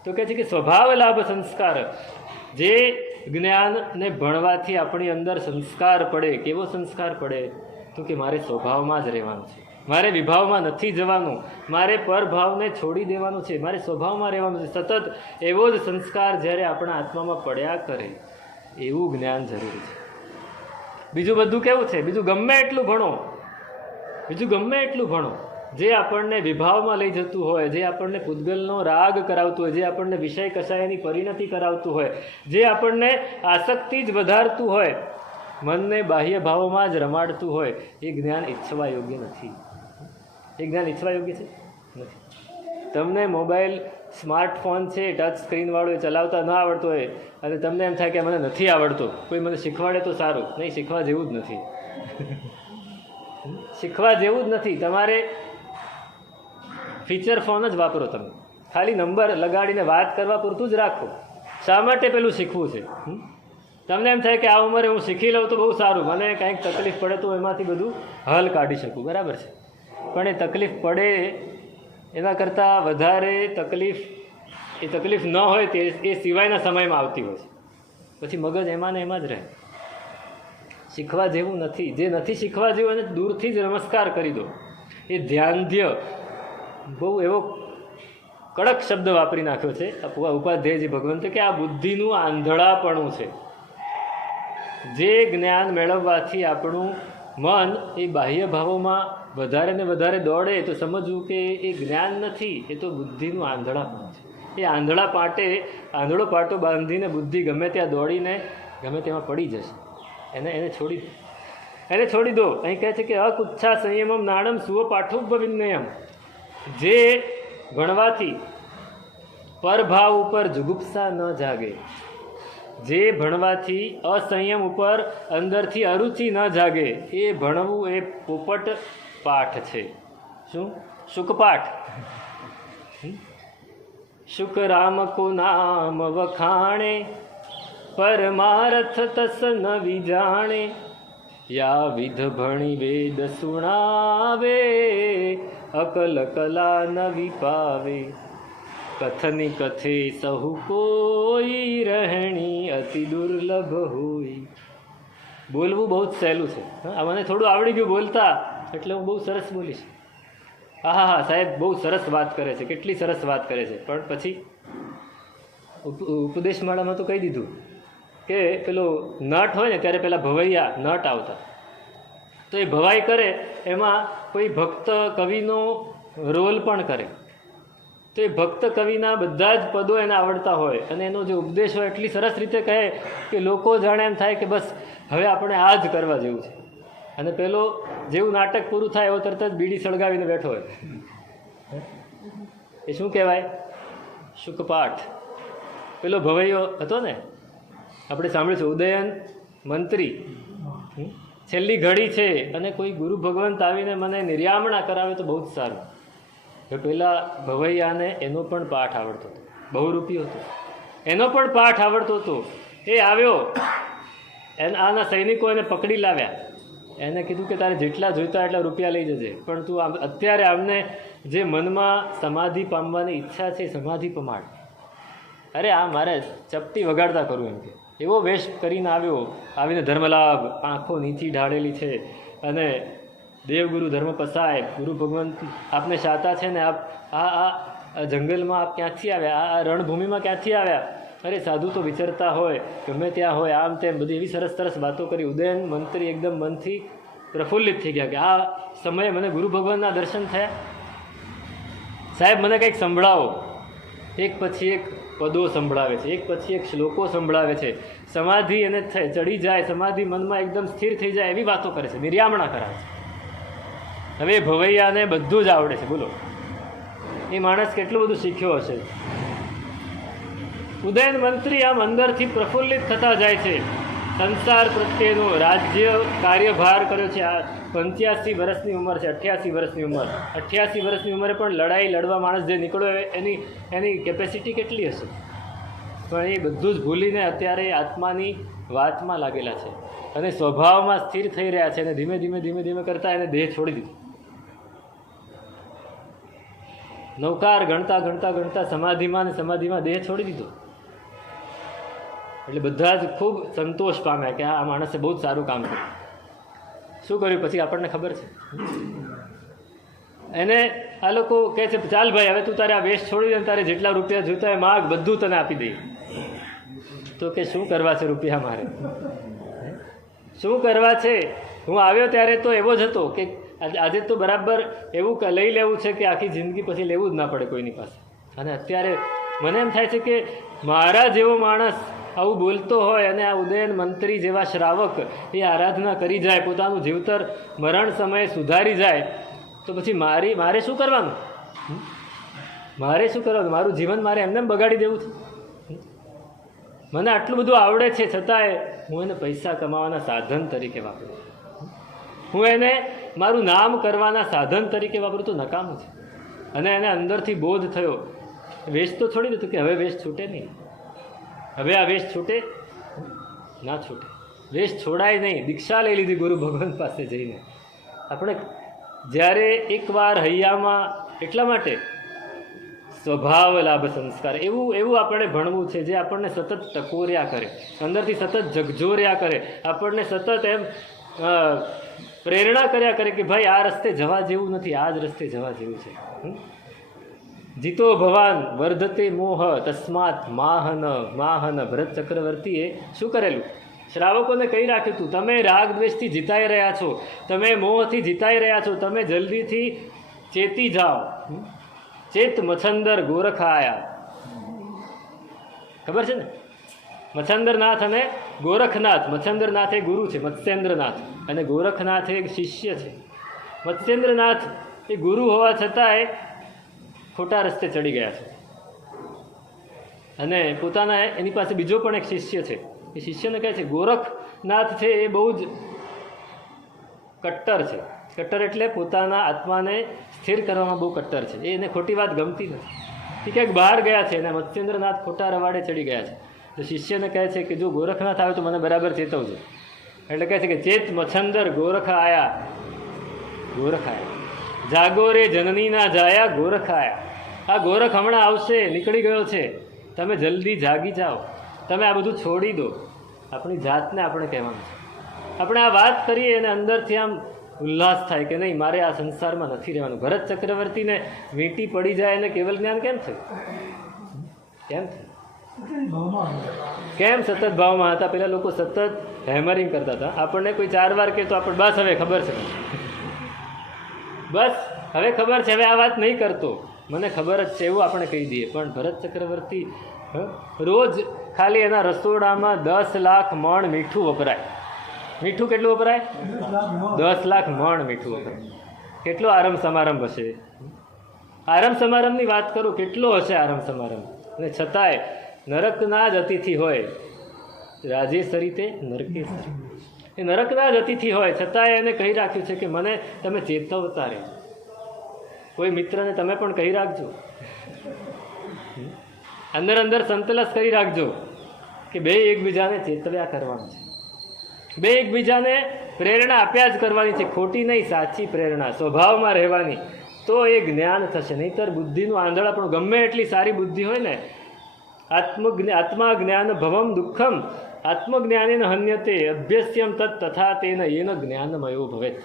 તો કહે છે કે સ્વભાવ લાભ સંસ્કાર, જે જ્ઞાનને ભણવાથી આપણી અંદર સંસ્કાર પડે. કેવો સંસ્કાર પડે? તો કે મારે સ્વભાવમાં જ રહેવાનું છે, મારે વિભાવમાં નથી જવાનું, મારે પરભાવને છોડી દેવાનું છે, મારે સ્વભાવમાં રહેવાનું છે. સતત એવો જ સંસ્કાર જ્યારે આપણા આત્મામાં પડ્યા કરે, એવું જ્ઞાન જરૂરી છે. બીજું બધું કેવું છે? બીજું ગમે એટલું ભણો, જે આપણને વિભાવમાં લઈ જતું હોય, જે આપણને પૂતગલનો રાગ કરાવતું હોય, જે આપણને વિષય કશાયની પરિણતિ કરાવતું હોય, જે આપણને આસક્તિ જ વધારતું હોય, મનને બાહ્ય ભાવોમાં જ રમાડતું હોય, એ જ્ઞાન ઈચ્છવા યોગ્ય નથી. એ જ્ઞાન ઈચ્છવા યોગ્ય છે નથી. તમને મોબાઈલ સ્માર્ટફોન છે ટચ સ્ક્રીનવાળો એ ચલાવતા ન આવડતો હોય અને તમને એમ થાય કે મને નથી આવડતો, કોઈ મને શીખવાડે તો સારું. નહીં, શીખવા જેવું જ નથી. શીખવા જેવું જ નથી. તમારે ફીચર ફોન જ વાપરો. તમે ખાલી નંબર લગાડીને વાત કરવા પૂરતું જ રાખો. શા માટે પેલું શીખવું છે? તમને એમ થાય કે આ ઉંમરે હું શીખી લઉં તો બહુ સારું, મને કાંઈક તકલીફ પડે તો એમાંથી બધું હલ કાઢી શકું. બરાબર છે, પણ એ તકલીફ પડે એના કરતાં વધારે તકલીફ ન હોય તે એ સિવાયના સમયમાં આવતી હોય છે. પછી મગજ એમાં ને એમાં જ રહે. શીખવા જેવું નથી. જે નથી શીખવા જેવું એને દૂરથી જ નમસ્કાર કરી દો. એ ધ્યાનધ્ય બહુ એવો કડક શબ્દ વાપરી નાખ્યો છે ઉપાધ્યાયજી ભગવંતે કે આ બુદ્ધિનું આંધળાપણું છે. જે જ્ઞાન મેળવવાથી આપણું મન એ બાહ્ય ભાવોમાં વધારે ને વધારે દોડે તો સમજવું કે એ જ્ઞાન નથી, એ તો બુદ્ધિનું આંધળાપણ છે. એ આંધળો પાટો બાંધીને બુદ્ધિ ગમે ત્યાં દોડીને ગમે તેમાં પડી જશે. એને છોડી દો. અહીં કહે છે કે અકુચ્છા સંયમમ નાણમ સુવ પાઠુભ વિનયમ. જે ભણવાથી પરભાવ ઉપર જુગુપ્સા ન જાગે, જે ભણવાથી અસંયમ ઉપર અંદરથી અરુચિ ન જાગે, એ ભણવું એ પોપટ પાઠ છે. શું? શુકપાઠ. શુક રામ કો નામ વખાણે, પરમાર્થ તસ ન વિજાણે, યા વિધ ભણી વેદ સુણાવે, અકલ કલા ન વિપાવે, કથની કથે સહુ કોઈ રહેણી, અતિ દુર્લભ હોય. બોલવું બહુ જ સહેલું છે. મને થોડું આવડી ગયું બોલતા એટલે હું બહુ સરસ બોલીશ. હા હા સાહેબ બહુ સરસ વાત કરે છે, કેટલી સરસ વાત કરે છે, પણ પછી ઉપદેશ માળામાં તો કહી દીધું કે પેલો નટ હોય ને ત્યારે પેલા ભવૈયા નટ આવતા, તો એ ભવાઈ કરે એમાં કોઈ ભક્ત કવિનો રોલ પણ કરે, તો એ ભક્ત કવિના બધા જ પદો એને આવડતા હોય અને એનો જે ઉપદેશ હોય એટલી સરસ રીતે કહે કે લોકો જાણે એમ થાય કે બસ હવે આપણે આ જ કરવા જેવું છે. અને પેલો જેવું નાટક પૂરું થાય એવો તરત જ બીડી સળગાવીને બેઠો હોય. એ શું કહેવાય? શુકપાઠ. પેલો ભવૈયો હતો ને, આપણે સાંભળ્યું છે, ઉદયન મંત્રી. છેલ્લી ઘડી છે અને કોઈ ગુરુ ભગવંત આવીને મને નિર્યામણા કરાવે તો બહુ જ સારું. હવે પેલા ભવૈયાને એનો પણ પાઠ આવડતો હતો, બહુરૂપી હતો, એનો પણ પાઠ આવડતો હતો. એ આવ્યો, આના સૈનિકો એને પકડી લાવ્યા, એને કીધું કે તારે જેટલા જોઈતા એટલા રૂપિયા લઈ જજે, પણ તું અત્યારે આમને જે મનમાં સમાધિ પામવાની ઈચ્છા છે સમાધિ પમાડ. અરે આ મારે ચપટી વગાડતા કરવું એમ કે એવો વેશ કરીને આવ્યો, આવીને ધર્મલાભ, આંખો નીચી ઢાળેલી છે અને દેવગુરુ ધર્મ પસાય, ગુરુ ભગવંત આપને શાતા છે ને, આપ આ જંગલમાં આપ ક્યાંથી આવ્યા, આ રણભૂમિમાં ક્યાંથી આવ્યા? અરે સાધુ તો વિચરતા હોય, ગમે ત્યાં હોય, આમ તેમ બધી એવી સરસ સરસ વાતો કરી. ઉદયન મંત્રી એકદમ મનથી પ્રફુલ્લિત થઈ ગયા કે આ સમયે મને ગુરુ ભગવાનના દર્શન થયા. સાહેબ મને કંઈક સંભળાવો. એક પછી એક પદો સંભળાવે છે, એક પછી એક શ્લોકો સંભળાવે છે. સમાધિ એને ચડી જાય, સમાધિ મનમાં એકદમ સ્થિર થઈ જાય એવી વાતો કરે છે, નિર્યામણા કરાવે છે. હવે ભવૈયાને બધું જ આવડે છે. બોલો એ માણસ કેટલું બધું શીખ્યો હશે. ઉદયન મંત્રી આમ અંદરથી પ્રફુલ્લિત થતા જાય છે. સંસાર પ્રત્યેનો રાજ્ય કાર્યભાર કર્યો છે. આ 85 વર્ષની ઉંમર છે, 88 વર્ષની ઉંમર. 88 વર્ષની ઉંમરે પણ લડાઈ લડવા માણસ જે નીકળ્યો એની કેપેસિટી કેટલી હશે? પણ એ બધું જ ભૂલીને અત્યારે આત્માની વાતમાં લાગેલા છે અને સ્વભાવમાં સ્થિર થઈ રહ્યા છે અને ધીમે ધીમે ધીમે ધીમે કરતાં એને દેહ છોડી દીધો. નૌકાર ગણતા ગણતા ગણતા સમાધિમાં દેહ છોડી દીધો. એટલે બધા જ ખૂબ સંતોષ પામ્યા કે આ માણસે બહુ જ સારું કામ કર્યું. શું કર્યું પછી આપણને ખબર છે. એને આ લોકો કહે છે ચાલ ભાઈ હવે તું તારે આ વેશ છોડી દે, તારે જેટલા રૂપિયા જોઈતા હોય માગ, બધું તને આપી દઈએ. તો કે શું કરવા છે રૂપિયા મારે? શું કરવા છે? હું આવ્યો ત્યારે તો એવો જ હતો કે આજે તો બરાબર એવું લઈ લેવું છે કે આખી જિંદગી પછી લેવું જ ના પડે કોઈની પાસે. અને અત્યારે મને એમ થાય છે કે મારા જેવો માણસ આવું બોલતો હોય અને આ ઉદયન મંત્રી જેવા શ્રાવક એ આરાધના કરી જાય, પોતાનું જીવતર મરણ સમયે સુધારી જાય, તો પછી મારે શું કરવાનું? મારે શું કરવાનું? મારું જીવન મારે એમને બગાડી દેવું છે? મને આટલું બધું આવડે છે છતાંય હું એને પૈસા કમાવાના સાધન તરીકે વાપરું, હું એને મારું નામ કરવાના સાધન તરીકે વાપરું તો નકામું છે. અને એને અંદરથી બોધ થયો, વેશ તો છોડી દીધું કે હવે વેશ છૂટે નહીં, હવે આ વેશ છૂટે ના છૂટે, વેશ છોડાય નહીં. દીક્ષા લઈ લીધી ગુરુ ભગવાન પાસે જઈને. આપણે જ્યારે એકવાર હૈયામાં, એટલા માટે સ્વભાવ લાભ સંસ્કાર એવું આપણે ભણવું છે જે આપણને સતત ટકોર્યા કરે, અંદરથી સતત ઝકઝોર્યા કરે, આપણને સતત એમ પ્રેરણા કર્યા કરે કે ભાઈ આ રસ્તે જવા જેવું નથી, આ જ રસ્તે જવા જેવું છે. જીતો ભવાન વર્ધતે મોહ તસ્માત માહન. ભરત ચક્રવર્તીએ શું કરેલું? શ્રાવકોને કહી રાખ્યું હતું, તમે રાગ દ્વેષથી જીતાઈ રહ્યા છો, તમે મોહથી જીતાઈ રહ્યા છો, તમે જલ્દીથી ચેતી જાઓ. ચેત મચ્છંદર ગોરખ આયા. ખબર છે ને? મચ્છંદરનાથ અને ગોરખનાથ. મચ્છંદરનાથ એ ગુરુ છે, મત્સ્યેન્દ્રનાથ, અને ગોરખનાથ એક શિષ્ય છે. મત્સ્યેન્દ્રનાથ એ ગુરુ હોવા છતાંય ખોટા રસ્તે ચડી ગયા છે અને પોતાના એની પાસે બીજો પણ એક શિષ્ય છે. એ શિષ્યને કહે છે, ગોરખનાથ છે એ બહુ જ કટ્ટર છે. કટ્ટર એટલે પોતાના આત્માને સ્થિર કરવામાં બહુ કટ્ટર છે. એને ખોટી વાત ગમતી નથી. એ ક્યાંક બહાર ગયા છે અને મત્સ્યેન્દ્રનાથ ખોટા રવાડે ચડી ગયા છે. તો શિષ્યને કહે છે કે જો ગોરખનાથ આવે તો મને બરાબર ચેતવજો. એટલે કહે છે કે ચેત મચ્છંદર ગોરખ આયા. ગોરખ આયા, જાગો રે જનનીના જાયા, ગોરખ આયા. આ ગોરખ હમણાં આવશે, નીકળી ગયો છે, તમે જલ્દી જાગી જાઓ, તમે આ બધું છોડી દો. આપણી જાતને આપણે કહેવાનું છે. આપણે આ વાત કરીએ અને અંદરથી આમ ઉલ્લાસ થાય કે નહીં મારે આ સંસારમાં નથી રહેવાનું. ભરત ચક્રવર્તીને વીંટી પડી જાય અને કેવલ જ્ઞાન કેમ થયું? કેમ થયું? કેમ સતત ભાવમાં હતા? પેલા લોકો સતત હેમરિંગ કરતા હતા. આપણને કોઈ 4 વાર કહે તો આપણે બસ હવે ખબર છે, બસ હવે ખબર છે, હવે આ વાત નહીં કરતો, મને ખબર જ છે એવું આપણે કહી દઈએ. પણ ભરત ચક્રવર્તી રોજ ખાલી એના રસોડામાં 10 લાખ મણ મીઠું વપરાય. મીઠું કેટલું વપરાય? 10 લાખ મણ મીઠું વપરાય. કેટલો આરંભ સમારંભ હશે? આરંભ સમારંભની વાત કરું, કેટલો હશે આરંભ સમારંભ? અને છતાંય નરકના જ અતિથિ હોય, રાજેશ્વરી તે નરકેશ્વરી, એ નરકના જ અતિથિ હોય છતાંય એને કહી રાખ્યું છે કે મને તમે ચેતવતા રહેજો. કોઈ મિત્રને તમે પણ કહી રાખજો, અંદર અંદર સંતલસ કરી રાખજો કે બે એકબીજાને ચેતવ્યા કરવાનું છે, બે એકબીજાને પ્રેરણા આપ્યા જ કરવાની છે, ખોટી નહીં સાચી પ્રેરણા, સ્વભાવમાં રહેવાની, તો એ જ્ઞાન થશે. નહીંતર બુદ્ધિનું આંધળા પણ ગમે એટલી સારી બુદ્ધિ હોય ને, આત્મા જ્ઞાન ભવમ દુઃખમ આત્મજ્ઞાનેન હન્યતે અભ્યસ્યમ તત્ તથા તેન એન જ્ઞાનમયો ભવેત.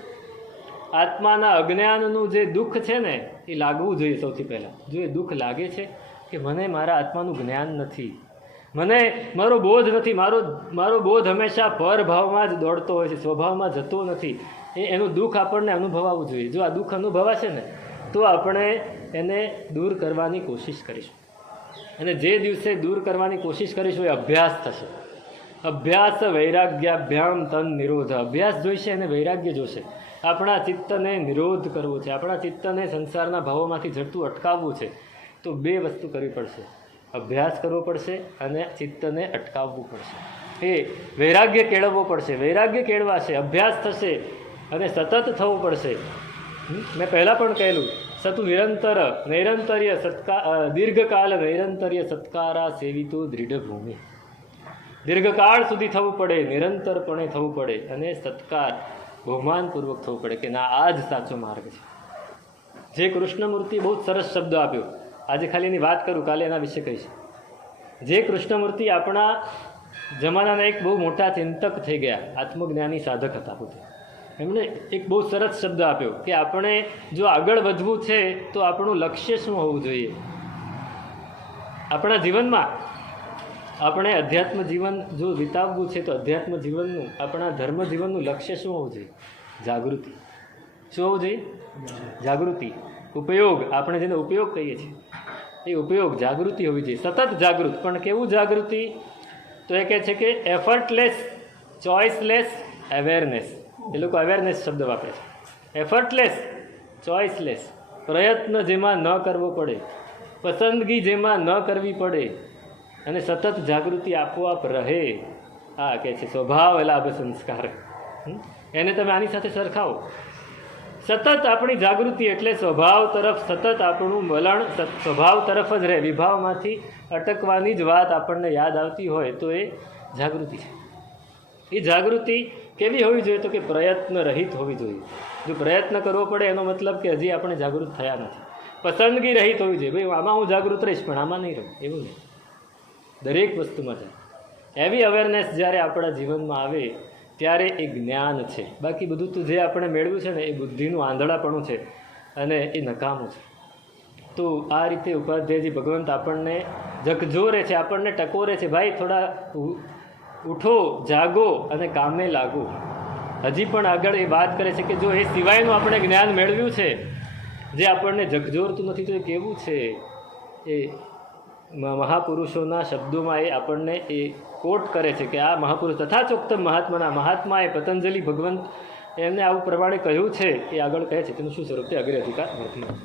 આત્માના અજ્ઞાનનું જે દુઃખ છે ને એ લાગવું જોઈએ. સૌથી પહેલાં જો એ દુઃખ લાગે છે કે મને મારા આત્માનું જ્ઞાન નથી, મને મારો બોધ નથી, મારો બોધ હંમેશા પરભાવમાં જ દોડતો હોય છે, સ્વભાવમાં જતો નથી, એનું દુઃખ આપણને અનુભવાવું જોઈએ. જો આ દુઃખ અનુભવાશે ને તો આપણે એને દૂર કરવાની કોશિશ કરીશું. અને જે દિવસે દૂર કરવાની કોશિશ કરીશું એ અભ્યાસ થશે. અભ્યાસ વૈરાગ્યાભ્યામ તન નિરોધ. અભ્યાસ જોઈશે અને વૈરાગ્ય જોશે. આપણા ચિત્તને નિરોધ કરવો છે, આપણા ચિત્તને સંસારના ભાવોમાંથી જડતું અટકાવવું છે, તો 2 વસ્તુ કરવી પડશે. અભ્યાસ કરવો પડશે અને ચિત્તને અટકાવવું પડશે. એ વૈરાગ્ય કેળવવો પડશે. વૈરાગ્ય કેળવાશે, અભ્યાસ થશે અને સતત થવું પડશે. મેં પહેલાં પણ કહેલું, સતુ નિરંતર નૈરંતર્ય દીર્ઘકાલ નૈરંતર્ય સત્કારા સેવિતો દૃઢ ભૂમિ. દીર્ઘકાળ સુધી થવું પડે, નિરંતરપણે થવું પડે અને સત્કાર બહુમાનપૂર્વક થવું પડે કે ના આ જ સાચો માર્ગ છે. જે કૃષ્ણમૂર્તિ બહુ સરસ શબ્દ આપ્યો, આજે ખાલી એની વાત કરું, કાલે એના વિશે કહીશ. જે કૃષ્ણમૂર્તિ આપણા જમાનાના એક બહુ મોટા ચિંતક થઈ ગયા, આત્મજ્ઞાની સાધક હતા પોતે. એમણે એક બહુ સરસ શબ્દ આપ્યો કે આપણે જો આગળ વધવું છે તો આપણું લક્ષ્ય શું હોવું જોઈએ? આપણા જીવનમાં આપણે અધ્યાત્મ જીવન જો વિતાવવું છે તો અધ્યાત્મ જીવનનું, આપણા ધર્મ જીવનનું લક્ષ્ય શું હોવું જોઈએ? જાગૃતિ. શું હોવું જોઈએ? જાગૃતિ. ઉપયોગ, આપણે જેને ઉપયોગ કહીએ છીએ એ ઉપયોગ, જાગૃતિ હોવી જોઈએ, સતત જાગૃત. પણ કેવું જાગૃતિ? તો એ કહે છે કે એફર્ટલેસ ચોઇસલેસ અવેરનેસ. એ લોકો અવેરનેસ શબ્દ વાપરે છે. એફર્ટલેસ ચોઇસલેસ, પ્રયત્ન જેમાં ન કરવો પડે, પસંદગી જેમાં ન કરવી પડે અને સતત જાગૃતિ આપોઆપ રહે. આ કહે છે સ્વભાવ લાભ સંસ્કાર. એને તમે આની સાથે સરખાવો. સતત આપણી જાગૃતિ એટલે સ્વભાવ તરફ સતત આપણું વલણ સ્વભાવ તરફ જ રહે. વિભાવમાંથી અટકવાની જ વાત આપણને યાદ આવતી હોય તો એ જાગૃતિ છે. એ જાગૃતિ કેવી હોવી જોઈએ? તો કે પ્રયત્ન રહિત હોવી જોઈએ. જો પ્રયત્ન કરવો પડે એનો મતલબ કે હજી આપણે જાગૃત થયા નથી. પસંદગી રહિત હોવી જોઈએ. ભાઈ આમાં હું જાગૃત રહીશ પણ આમાં નહીં રહું, એવું નહીં. દરેક વસ્તુમાં જાય. એવી અવેરનેસ જ્યારે આપણા જીવનમાં આવે ત્યારે એ જ્ઞાન છે. બાકી બધું તો જે આપણે મેળવ્યું છે ને એ બુદ્ધિનું આંધળાપણું છે અને એ નકામું છે. તો આ રીતે ઉપાધ્યાયજી ભગવંત આપણને ઝકઝોરે છે, આપણને ટકોરે છે. ભાઈ થોડા ઉઠો, જાગો અને કામે લાગો. હજી પણ આગળ એ વાત કરે છે કે જો એ સિવાયનું આપણે જ્ઞાન મેળવ્યું છે જે આપણને ઝકઝોરતું નથી તો એ કેવું છે? એ મહાપુરુષોના શબ્દોમાં એ આપણને એ કોટ કરે છે કે આ મહાપુરુષ તથા ચોક્તમ મહાત્માએ પતંજલિ ભગવંત એમને આવું પ્રમાણે કહ્યું છે. એ આગળ કહે છે તેનું શું સ્વરૂપ છે? અગ્રે અધિકાર વર્તમાન.